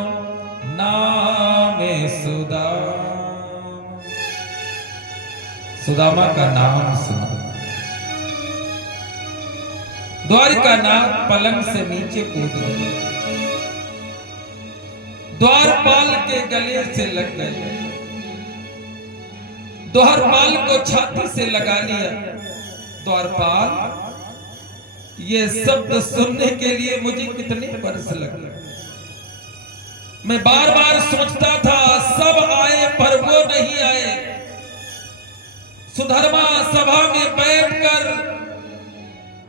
नाम सुदामा। सुदामा का नाम सुना। द्वारिकानाथ पलंग से नीचे कूद गए, द्वारपाल के गले से लग गए, द्वारपाल को छाती से लगा लिया। द्वारपाल, ये शब्द सुनने के लिए मुझे कितने वर्ष लगे। मैं बार बार सोचता था, सब आए पर वो नहीं आए। सुधर्मा सभा में बैठकर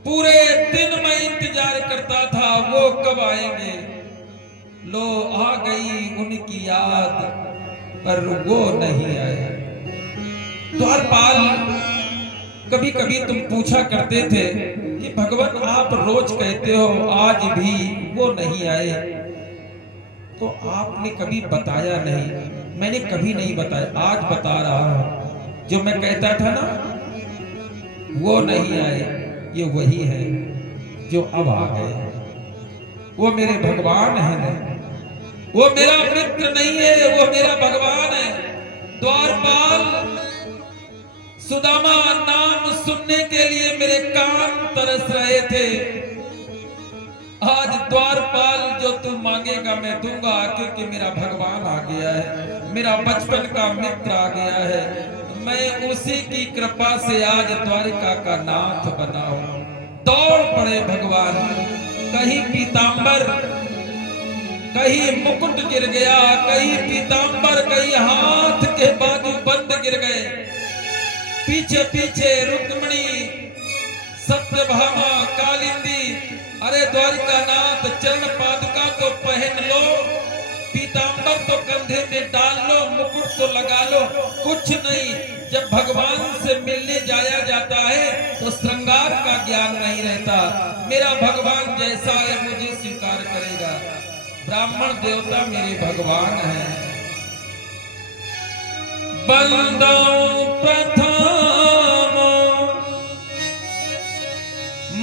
पूरे दिन मैं इंतजार करता था, वो कब आएंगे। लो आ गई उनकी याद, पर वो नहीं आए। द्वारपाल, कभी कभी तुम पूछा करते थे कि भगवान आप रोज कहते हो आज भी वो नहीं आए, तो आपने कभी बताया नहीं। मैंने कभी नहीं बताया, आज बता रहा हूं। जो मैं कहता था ना वो नहीं आए, ये वही है जो अब आ गए। वो मेरे भगवान है ना, वो मेरा मित्र नहीं है, वो मेरा भगवान है। द्वारपाल, सुदामा नाम सुनने के लिए मेरे कान तरस रहे थे। आज द्वारपाल, जो तू मांगेगा मैं दूंगा, क्योंकि मेरा भगवान आ गया है, मेरा बचपन का मित्र आ गया है। मैं उस उसी की कृपा से आज द्वारिका का नाथ बना हूं। दौड़ पड़े भगवान, कहीं पीतांबर, कहीं मुकुट गिर गया, कहीं पीतांबर, कहीं हाथ के बाजू बंद गिर गए। पीछे पीछे रुक्मिणी, सत्यभामा, कालिंदी, अरे द्वारिका नाथ चरण पादुका तो पहन लो, पीतांबर तो कंधे में डाल लो, मुकुट तो लगा लो, कुछ नहीं। जब भगवान से मिलने जाया जाता है तो श्रृंगार का ज्ञान नहीं रहता। मेरा भगवान जैसा है मुझे स्वीकार करेगा। ब्राह्मण देवता मेरे भगवान हैं। बंदो प्रथम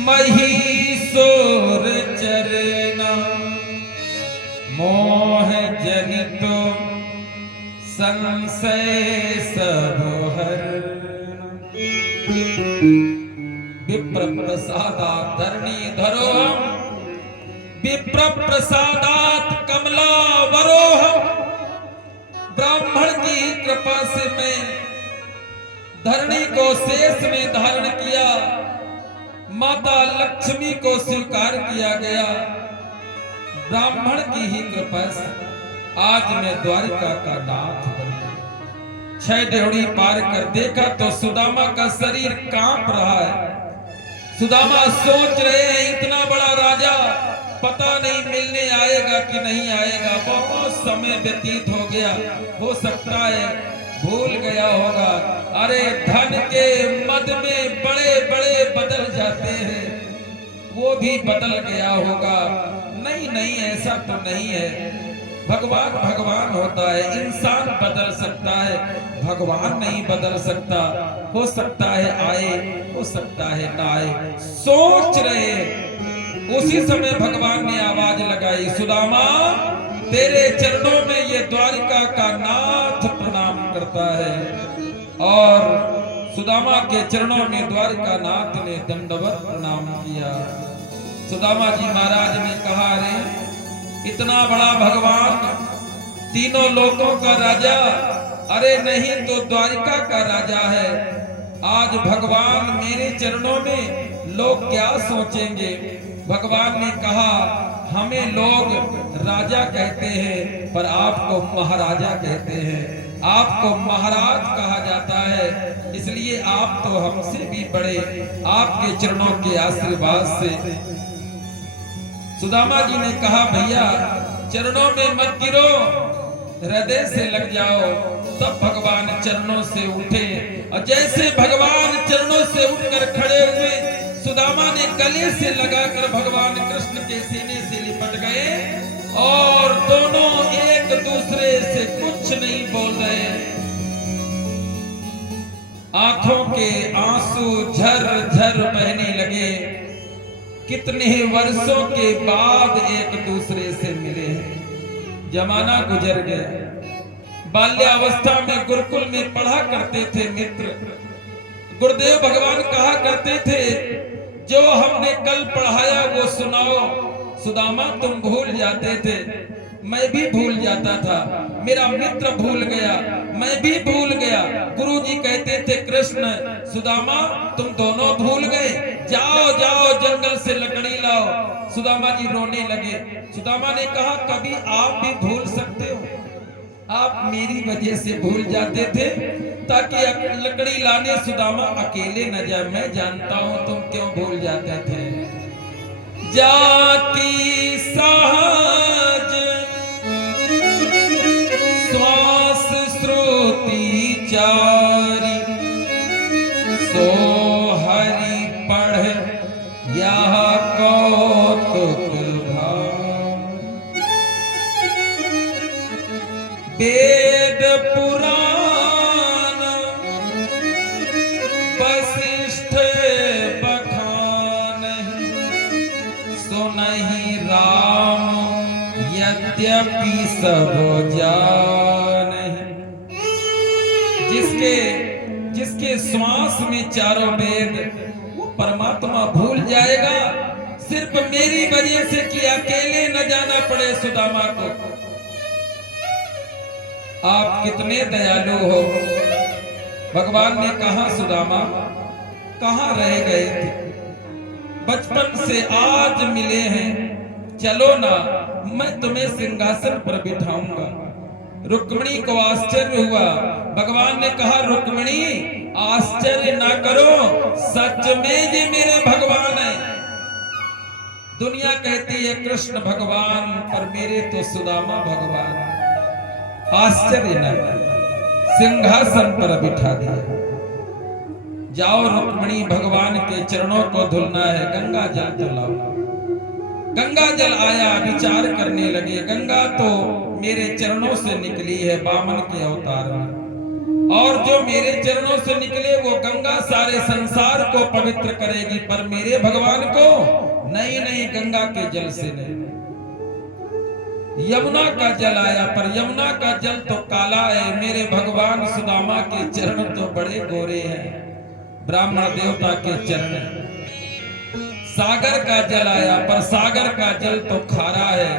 महीसोर चरना, मोह जनित संशय सब हरना। विप्र प्रसादात धरणी धरोहम, विप्र प्रसादात कमला वरोहम। ब्राह्मण की कृपा से मैं धरणी को शेष में धारण किया, माता लक्ष्मी को स्वीकार किया गया। ब्राह्मण की ही कृपा से आज मैं द्वारिका का नाथ बन गया। 6 ड्योढ़ी पार कर देखा तो सुदामा का शरीर कांप रहा है। सुदामा सोच रहे हैं इतना बड़ा राजा पता नहीं मिलने आएगा कि नहीं आएगा। बहुत समय व्यतीत हो गया, हो सकता है भूल गया होगा। अरे धन के मद में बड़े बड़े बदल जाते हैं, वो भी बदल गया होगा। नहीं नहीं, ऐसा तो नहीं है। भगवान भगवान होता है, इंसान बदल सकता है, भगवान नहीं बदल सकता। हो सकता है आए, हो सकता है ना आए। सोच रहे, उसी समय भगवान ने आवाज लगाई, सुदामा तेरे चरणों में ये द्वारिका का नाथ प्रणाम करता है। और सुदामा के चरणों में द्वारिका नाथ ने दंडवत प्रणाम किया। सुदामा जी महाराज ने कहा, अरे इतना बड़ा भगवान, तीनों लोकों का राजा, अरे नहीं तो द्वारिका का राजा है। आज भगवान मेरे चरणों में, लोग क्या सोचेंगे। भगवान ने कहा, हमें लोग राजा कहते हैं पर आपको महाराजा कहते हैं, आपको महाराज कहा जाता है, इसलिए आप तो हमसे भी बड़े। आपके चरणों के आशीर्वाद से सुदामा जी ने कहा, भैया चरणों में मत गिरो, हृदय से लग जाओ। तब भगवान चरणों से उठे और जैसे भगवान चरणों से उठकर खड़े हुए, सुदामा ने गले से लगाकर भगवान कृष्ण के सीने से लिपट गए और दोनों एक दूसरे से कुछ नहीं बोल रहे। आंखों के आंसू झर झर बहने लगे। कितने वर्षों के बाद एक दूसरे से मिले हैं। जमाना गुजर गया। बाल्यावस्था में गुरुकुल में पढ़ा करते थे मित्र। गुरुदेव भगवान कहा करते थे, जो हमने कल पढ़ाया वो सुनाओ। सुदामा तुम भूल जाते थे, मैं भी भूल जाता था, मेरा मित्र भूल गया, मैं भी भूल गया। गुरुजी कहते थे, कृष्ण सुदामा तुम दोनों भूल गए, जाओ जाओ जंगल से लकड़ी लाओ। सुदामा जी रोने लगे। सुदामा ने कहा, कभी आप भी भूल सकते हो, आप मेरी वजह से भूल जाते थे ताकि लकड़ी लाने सुदामा अकेले न जाए। मैं जानता हूं तुम क्यों भूल जाते थे। जाति सहज श्वास श्रुति चारी, सो हरि पढ़ यह कौतुक भाव। वेद पुराण वशिष्ठ बखान, सुनहि राम यद्यपि सब जानहि। जिसके श्वास में चारों वेद, वो परमात्मा भूल जाएगा। सिर्फ मेरी वजह से कि अकेले न जाना पड़े सुदामा को। आप कितने दयालु हो। भगवान ने कहा सुदामा कहाँ रह गए थे, बचपन से आज मिले हैं, चलो ना मैं तुम्हें सिंहासन पर बिठाऊंगा। रुक्मिणी को आश्चर्य हुआ। भगवान ने कहा रुक्मिणी आश्चर्य ना करो, सच में ये मेरे भगवान है। दुनिया कहती है कृष्ण भगवान, पर मेरे तो सुदामा भगवान। आश्चर्य ना करो, सिंहासन पर बिठा दिया। जाओ रुक्मिणी भगवान के चरणों को धुलना है, गंगा जल तो लाओ। गंगा जल आया, विचार करने लगे गंगा तो मेरे चरणों से निकली है वामन के अवतार में, और जो मेरे चरणों से निकले वो गंगा सारे संसार को पवित्र करेगी, पर मेरे भगवान को नहीं नहीं, गंगा के जल से नहीं। यमुना का जल आया, पर यमुना का जल तो काला है, मेरे भगवान सुदामा के चरण तो बड़े गोरे हैं, ब्राह्मण देवता के चरण। सागर का जल आया, पर सागर का जल तो खारा है,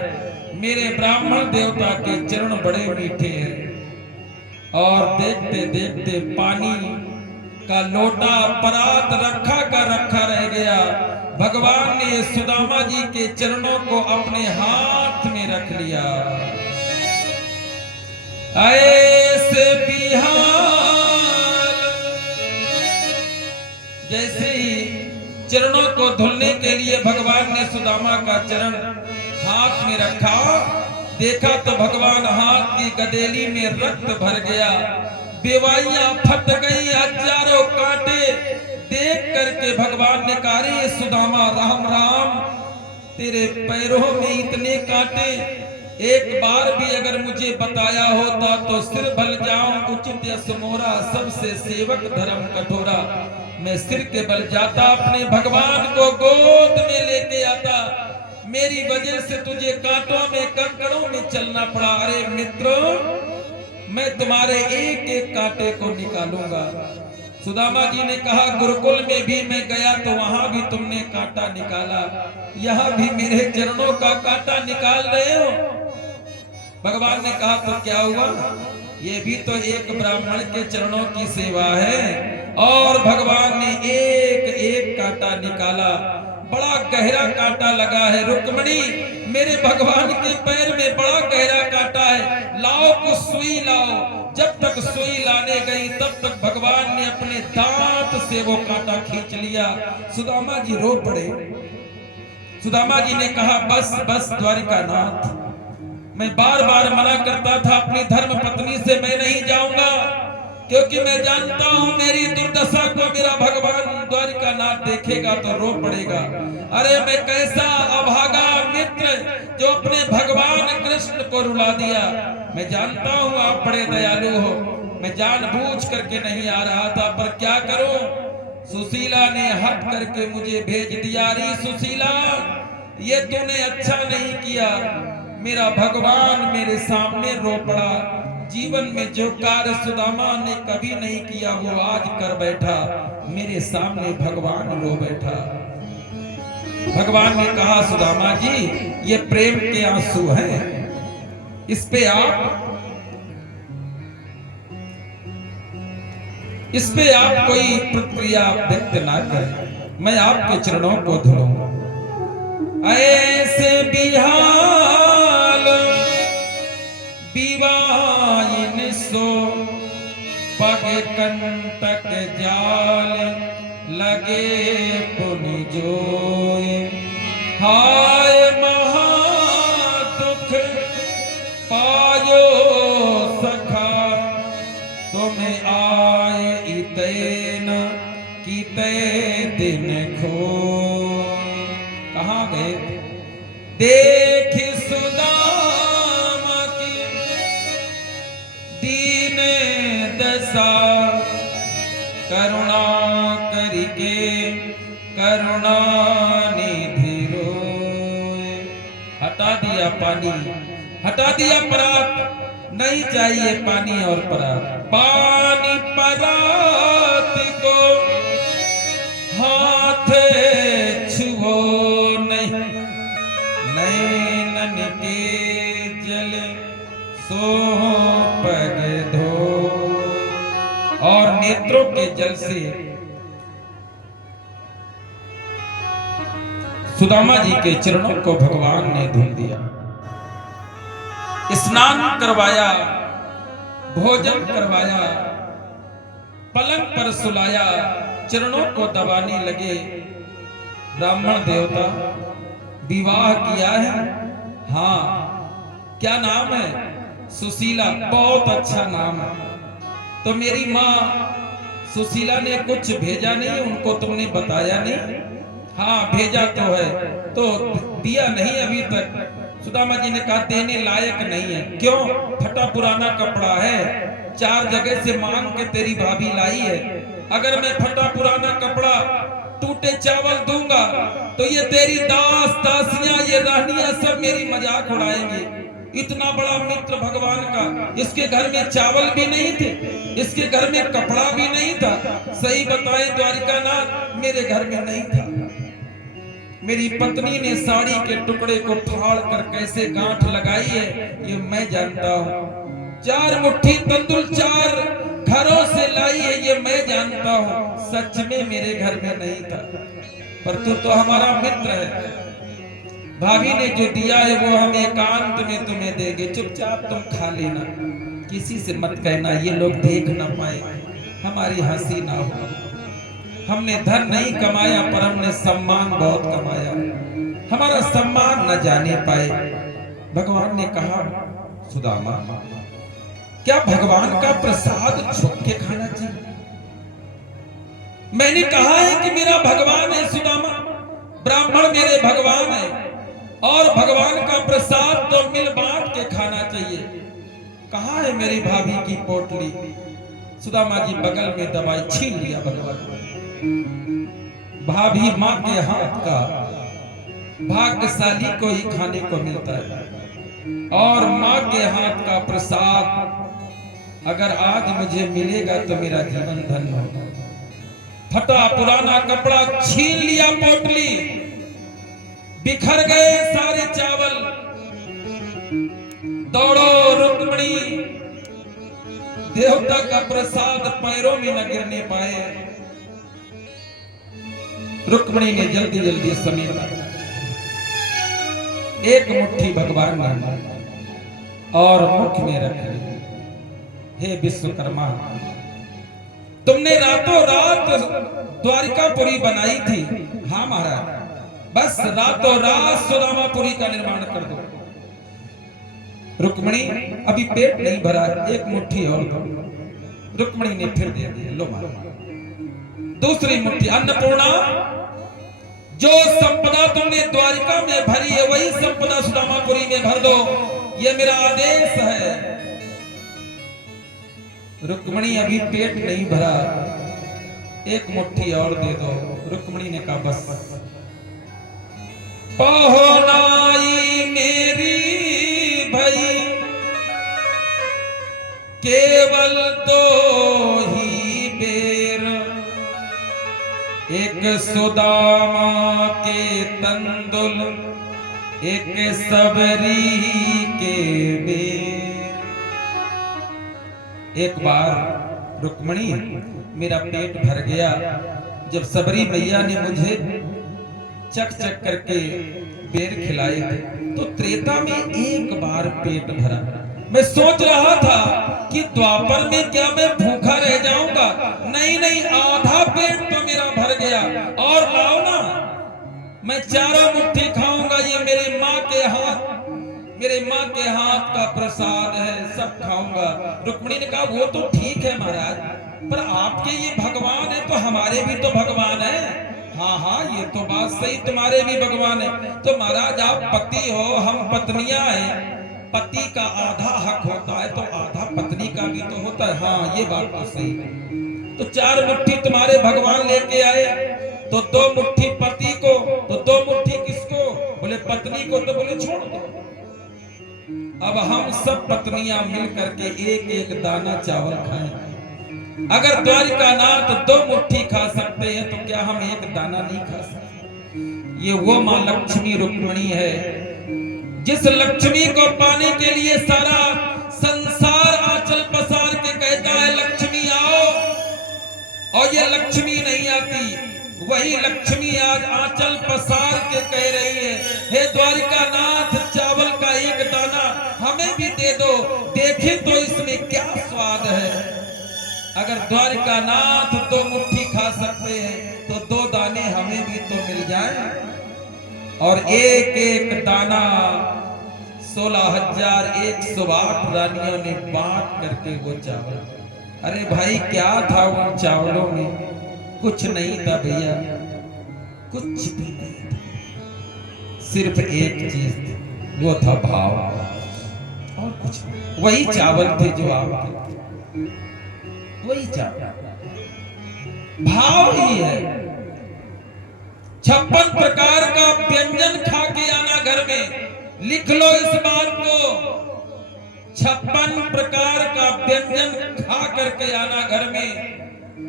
मेरे ब्राह्मण देवता के चरण बड़े मीठे हैं। और देखते देखते पानी का लोटा परात रखा का रखा रह गया। भगवान ने सुदामा जी के चरणों को अपने हाथ में रख लिया। ऐसे बिहार जैसे ही चरणों को धुलने के लिए भगवान ने सुदामा का चरण हाथ में रखा, देखा तो भगवान हाथ की गदेली में रक्त भर गया, बेवाइयां फट गई, हजारों कांटे। देख करके भगवान ने कहा रे सुदामा राम राम, तेरे पैरों में इतने कांटे, एक बार भी अगर मुझे बताया होता तो सिर भल जाऊं उचित यस मोरा, सबसे सेवक धर्म कठोरा। मैं सिर के बल जाता, अपने भगवान को गोद में लेके आता, मेरी वजह से तुझे कांटों में कंकड़ों में चलना पड़ा। अरे मित्रों, मैं तुम्हारे एक एक कांटे को निकालूंगा। सुदामा जी ने कहा गुरुकुल में भी मैं गया तो वहां भी तुमने कांटा निकाला, यहाँ भी मेरे चरणों का कांटा निकाल रहे हो। भगवान ने कहा तो क्या हुआ, ये भी तो एक ब्राह्मण के चरणों की सेवा है। और भगवान ने एक एक कांटा निकाला, बड़ा गहरा कांटा लगा है। रुक्मिणी मेरे भगवान के पैर में बड़ा गहरा कांटा है, लाओ कुछ सुई लाओ। जब तक सुई लाने गई तब तक भगवान ने अपने दांत से वो कांटा खींच लिया। सुदामा जी रो पड़े। सुदामा जी ने कहा बस बस द्वारिकानाथ, मैं बार बार मना करता था अपनी धर्म पत्नी से मैं नहीं जाऊंगा, क्योंकि मैं जानता हूं मेरी दुर्दशा को मेरा भगवान द्वारिकानाथ देखेगा तो रो पड़ेगा। अरे मैं कैसा अभागा मित्र जो अपने भगवान कृष्ण को रुला दिया। मैं जानता हूं आप बड़े दयालु हो, मैं जानबूझ करके नहीं आ रहा था, पर क्या करूं, सुशीला ने हट करके मुझे भेज दिया। अरे सुशीला, ये तूने अच्छा नहीं किया, मेरा भगवान मेरे सामने रो पड़ा। जीवन में जो कार्य सुदामा ने कभी नहीं किया वो आज कर बैठा, मेरे सामने भगवान रो बैठा। भगवान ने कहा सुदामा जी ये प्रेम के आंसू हैं, इस पे आप कोई प्रतिक्रिया व्यक्त ना करें, मैं आपके चरणों को धुलूंगा। ऐसे बिहाल विवाहिन सो पग कंटक जाल लगे पुनि जोए। हाय महा दुख पायो सखा तुम्हें आए इतैन कीते दिन खो। कहाँ गए? देख सुदामा की दीन दशा करुणा करके करुणा निधि रोए। हटा दिया पानी, हटा दिया परात, नहीं चाहिए पानी और परात। पानी परात को हाथ छुओ नहीं, नैनन के जल सो पग धो। और नेत्र नेत्रों के जल से सुदामा जी के चरणों को भगवान ने धुल दिया, स्नान करवाया, भोजन करवाया, पलंग पर सुलाया, चरणों को दबाने लगे। ब्राह्मण देवता, विवाह किया है? हाँ। क्या नाम है? सुशीला। बहुत अच्छा नाम है। तो मेरी माँ सुशीला ने कुछ भेजा नहीं, उनको तुमने बताया नहीं? हाँ, भेजा तो है, तो दिया नहीं अभी तक। सुदामा जी ने कहा देने लायक नहीं है। क्यों? फटा पुराना कपड़ा है, 4 जगह से मांग के तेरी भाभी लाई है। अगर मैं फटा पुराना कपड़ा, टूटे चावल दूंगा तो ये तेरी दास दासियां, ये रानियां सब मेरी मजाक उड़ाएंगी। इतना बड़ा मित्र भगवान का, इसके घर में चावल भी नहीं थे, इसके घर में कपड़ा भी नहीं था। सही बताएं द्वारिकानाथ, मेरे घर में नहीं था। मेरी पत्नी ने साड़ी के टुकड़े को फाड़ कर कैसे गांठ लगाई है ये मैं जानता हूँ। 4 मुट्ठी तंदुल 4 घरों से लाई है ये मैं जानता हूँ। सच में मेरे घर में नहीं था, पर तू तो हमारा मित्र है। भाभी ने जो दिया है वो हम एकांत में तुम्हें देंगे, चुपचाप तुम खा लेना, किसी से मत कहना, ये लोग देख ना पाए, हमारी हंसी ना हो। हमने धन नहीं कमाया पर हमने सम्मान बहुत कमाया, हमारा सम्मान न जाने पाए। भगवान ने कहा सुदामा, क्या भगवान का प्रसाद छुप के खाना चाहिए? मैंने कहा है कि मेरा भगवान है सुदामा, ब्राह्मण मेरे भगवान है, और भगवान का प्रसाद तो मिल बांट के खाना चाहिए। कहाँ है मेरी भाभी की पोटली? सुदामा जी बगल में दवाई छीन लिया भगवान। भाभी माँ के हाथ का भाग्यशाली को ही खाने को मिलता है, और माँ के हाथ का प्रसाद अगर आज मुझे मिलेगा तो मेरा जीवन धन्य होगा। फटा पुराना कपड़ा छीन लिया पोटली, बिखर गए सारे चावल। दौड़ो रुक्मणी, देवता का प्रसाद पैरों में न गिरने पाए। रुक्मणी ने जल्दी जल्दी समेटा, एक मुट्ठी भगवान ने और मुख में रख ली। हे विश्वकर्मा, तुमने रातों रात द्वारिकापुरी बनाई थी। हाँ महाराज, बस रातों रात सुदामापुरी का निर्माण कर दो। रुक्मणी, अभी पेट नहीं भरा, एक मुट्ठी और दो। रुक्मणी ने फिर दे दिया, लो महाराज। दूसरी मुट्ठी। अन्नपूर्णा, जो संपदा तुमने द्वारिका में भरी है वही संपदा सुदामापुरी में भर दो, ये मेरा आदेश है। रुक्मणी, अभी पेट नहीं भरा, एक मुट्ठी और दे दो। रुक्मणी ने कहा बस। पहुनाई मेरी भई केवल 2 ही बेर, एक सुदामा के तंदुल, एक सबरी के बेर। एक बार रुक्मणी, मेरा पेट भर गया जब सबरी मैया ने मुझे चक चक करके बेर खिलाए थे, तो त्रेता में एक बार पेट भरा। मैं सोच रहा था कि द्वापर में क्या मैं भूखा रह जाऊंगा? नहीं नहीं, आधा पेट तो मेरा भर गया। और लाओ ना, मैं 4 मुट्ठी खाऊंगा, ये मेरे माँ के हाथ का प्रसाद है, सब खाऊंगा। रुक्मणी ने कहा वो तो ठीक है महाराज, पर आपके ये भगवान है तो हमारे भी तो भगवान है। हाँ हाँ, ये तो बात सही, तुम्हारे भी भगवान है। तो महाराज आप पति हो, हम पत्नियां हैं, पति का आधा हक होता है तो आधा पत्नी का भी तो होता है। हाँ, ये बात तो सही है। तो 4 मुट्ठी तुम्हारे भगवान लेके आए, तो 2 मुट्ठी पति को, तो 2 मुट्ठी किसको? बोले पत्नी को। तो बोले छोड़ दो, अब हम सब पत्नियां मिल करके एक एक दाना चावल खाएं। अगर द्वारिकानाथ 2 मुट्ठी खा सकते हैं तो क्या हम एक दाना नहीं खा सकते? ये वो मां लक्ष्मी रुक्मणी है, जिस लक्ष्मी को पाने के लिए सारा संसार आंचल पसार के कहता है लक्ष्मी आओ, और ये लक्ष्मी नहीं आती, वही लक्ष्मी आज आंचल पसार के कह रही है, हे द्वारिकानाथ, चावल का एक दाना हमें भी दे दो, देखे तो इसमें क्या स्वाद है। अगर द्वारिकानाथ 2 मुट्ठी खा सकते हैं तो 2 दाने हमें भी तो मिल जाए। और एक एक दाना 16,108 रानियों ने बांट करके वो चावल, अरे भाई क्या था उन चावलों में? कुछ नहीं था भैया, कुछ भी नहीं था, सिर्फ एक चीज थी, वो था भाव, और कुछ नहीं। वही चावल थे जो आपके, वही चावल, भाव ही है। 56 प्रकार का व्यंजन खा के आना घर में, लिख लो इस बात को, 56 प्रकार का व्यंजन खा करके आना घर में।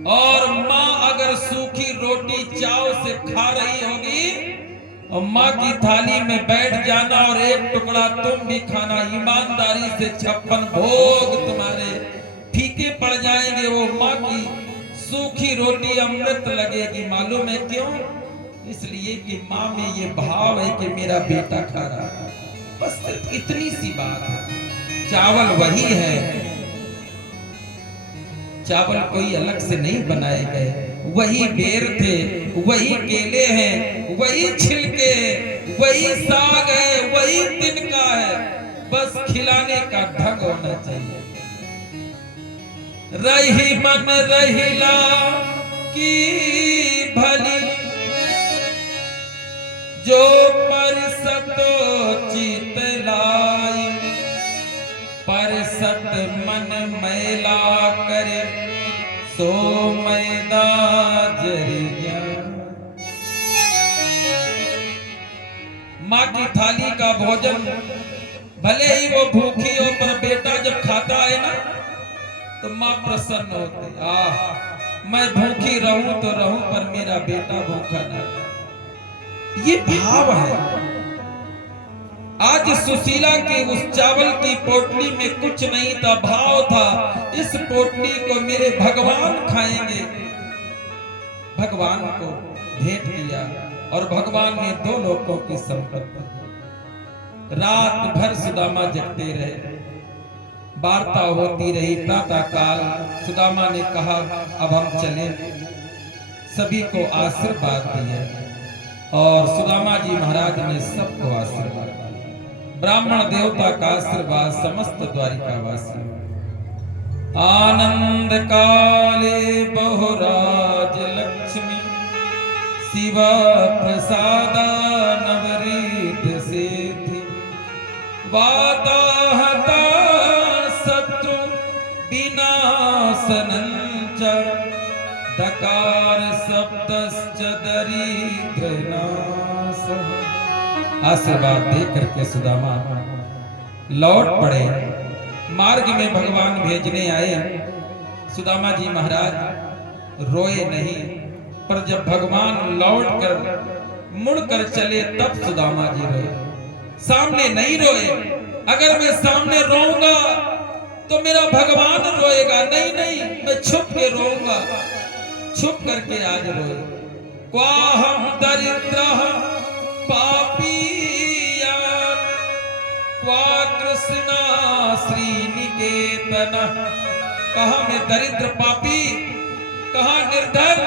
और माँ अगर सूखी रोटी चाव से खा रही होगी और माँ की थाली में बैठ जाना और एक टुकड़ा तुम भी खाना, ईमानदारी से 56 भोग तुम्हारे फीके पड़ जाएंगे। वो माँ की सूखी रोटी अमृत लगेगी। मालूम है क्यों? इसलिए कि माँ में ये भाव है कि मेरा बेटा खा रहा है, बस सिर्फ इतनी सी बात है। चावल वही है, चावल कोई अलग से नहीं बनाए गए, वही बेर थे, वही केले हैं, वही छिलके, वही साग है, वही तिनका है, बस खिलाने का ढंग होना चाहिए। रही मन रहिला की भली, जो परिसत चित लाई, परिसत मन मैला करे, सो मैदा जरिया। माँ की थाली का भोजन भले ही वो भूखी हो, पर बेटा जब खाता है ना तो माँ प्रसन्न होती। मैं भूखी रहूं तो रहूं, पर मेरा बेटा भूखा ना रहे। ये भाव है। आज सुशीला की उस चावल की पोटली में कुछ नहीं था, भाव था, इस पोटली को मेरे भगवान खाएंगे। भगवान को भेंट किया और भगवान ने 2 लोकों की संपत्ति। रात भर सुदामा जगते रहे, वार्ता होती रही। प्रातः काल सुदामा ने कहा अब हम चले, सभी को आशीर्वाद दिया और सुदामा जी महाराज ने सबको आशीर्वाद दिया। ब्राह्मण देवता का आशीर्वाद समस्त द्वारिकावासी। आनंद काले बहुराज लक्ष्मी, शिवा प्रसादा नवरीत सेथि, वाताहता शत्रु विनाशनञ्च, दकार शब्दश्च दरिद्र नाशः। आशीर्वाद दे करके सुदामा लौट पड़े। मार्ग में भगवान भेजने आए, सुदामा जी महाराज रोए नहीं, पर जब भगवान लौट कर मुड़कर चले तब सुदामा जी रोए, सामने नहीं रोए। अगर मैं सामने रोऊंगा तो मेरा भगवान रोएगा, नहीं नहीं, मैं छुप के रोऊंगा। छुप करके आज रोए। क्वाहम दरिद्रः पापिया, क्वा कृष्णा श्रीनिकेतन। कहा मैं दरिद्र पापी, कहा निर्धन,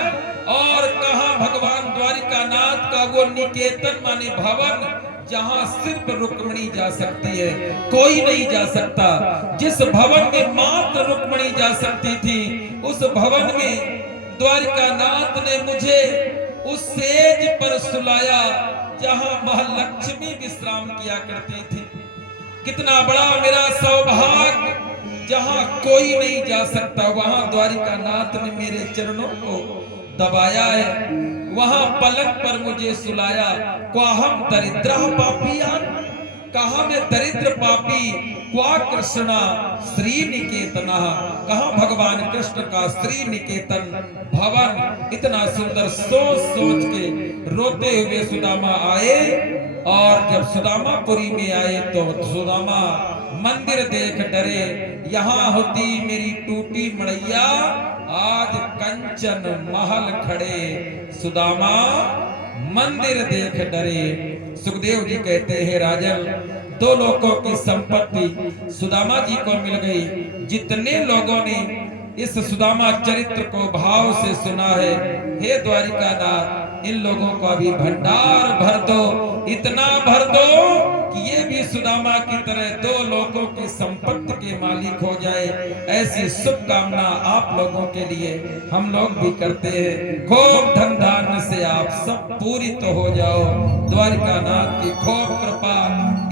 और कहा भगवान द्वारिकानाथ का वो निकेतन माने भवन, जहां सिर्फ रुक्मिणी जा सकती है, कोई नहीं जा सकता। जिस भवन में मात्र रुक्मिणी जा सकती थी, उस भवन में द्वारिकानाथ ने मुझे उस सेज पर सुलाया जहां महालक्ष्मी विश्राम किया करती थी। कितना बड़ा मेरा सौभाग्य, जहां कोई नहीं जा सकता वहां द्वारिकानाथ ने मेरे चरणों को दबाया है, वहां पलंग पर मुझे सुलाया। क्वाहम दरिद्रः पापियान, कहा मैं दरिद्र पापी, क्वा कृष्णा श्रीनिकेतना, कहा भगवान कृष्ण का श्रीनिकेतन भवन। इतना सुंदर सोच सोच के रोते हुए सुदामा आए, और जब सुदामापुरी में आए तो सुदामा मंदिर देख डरे, यहाँ होती मेरी टूटी मड़ैया, आज कंचन महल खड़े। सुदामा मंदिर देख डरे। सुखदेव जी कहते हैं राजन, दो लोगों की संपत्ति सुदामा जी को मिल गई। जितने लोगों ने इस सुदामा चरित्र को भाव से सुना है, हे द्वारिकानाथ, इन लोगों को अभी भंडार भर दो, इतना भर दो कि ये भी सुदामा की तरह दो लोगों की संपत्ति के मालिक हो जाए। ऐसी शुभकामना आप लोगों के लिए हम लोग भी करते हैं। खूब धन धान्य से आप सब पूरित तो हो जाओ। द्वारिकानाथ की खूब कृपा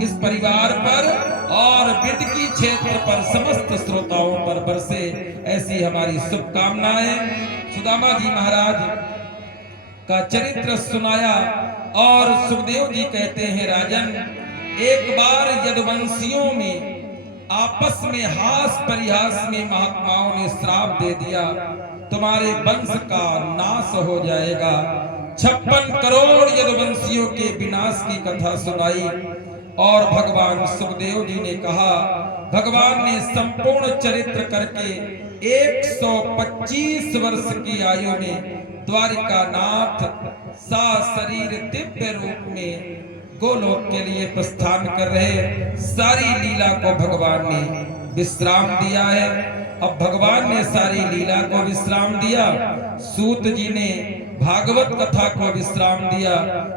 इस परिवार पर और बिदकी क्षेत्र पर समस्त श्रोताओं पर बरसे, ऐसी हमारी शुभकामनाएं। सुदामा जी महाराज का चरित्र सुनाया और सुखदेव जी कहते हैं राजन, एक बार यदुवंशियों में आपस में हास परिहास में महात्माओं ने श्राप दे दिया, तुम्हारे वंश का नाश हो जाएगा। 56 करोड़ यदुवंशियों के विनाश की कथा सुनाई और भगवान सुखदेव जी ने कहा, भगवान ने संपूर्ण चरित्र करके 125 वर्ष की आयु में द्वारिकानाथ सा शरीर दिव्य रूप में गोलोक के लिए प्रस्थान कर रहे। सारी लीला को भगवान ने विश्राम दिया है। अब भगवान ने सारी लीला को विश्राम दिया, सूत जी ने भागवत कथा को विश्राम दिया,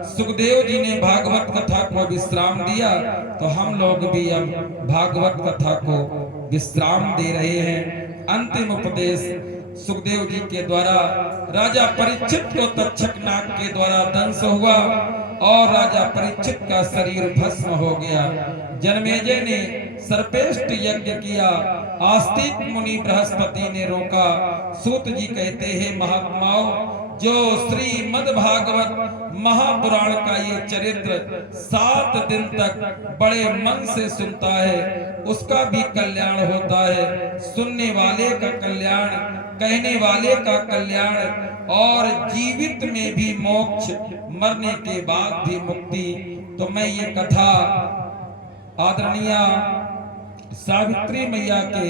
सुखदेव जी ने भागवत कथा को विश्राम दिया, तो हम लोग भी अब भागवत कथा को विश्राम दे रहे हैं। अंतिम उपदेश सुखदेव जी के द्वारा राजा परीक्षित को तक्षक नाग के द्वारा दंश हुआ और राजा परीक्षित का शरीर भस्म हो गया। जनमेजय ने सर्पेष्ट यज्ञ किया, आस्तिक मुनि बृहस्पति ने रोका। सूत जी कहते हैं महात्माओं, जो श्रीमद् भागवत महापुराण का ये चरित्र 7 दिन तक बड़े मन से सुनता है, उसका भी कल्याण होता है। सुनने वाले का कल्याण, कहने वाले का कल्याण, और जीवित में भी मोक्ष, मरने के बाद भी मुक्ति। तो मैं ये कथा आदरणीय सावित्री मैया के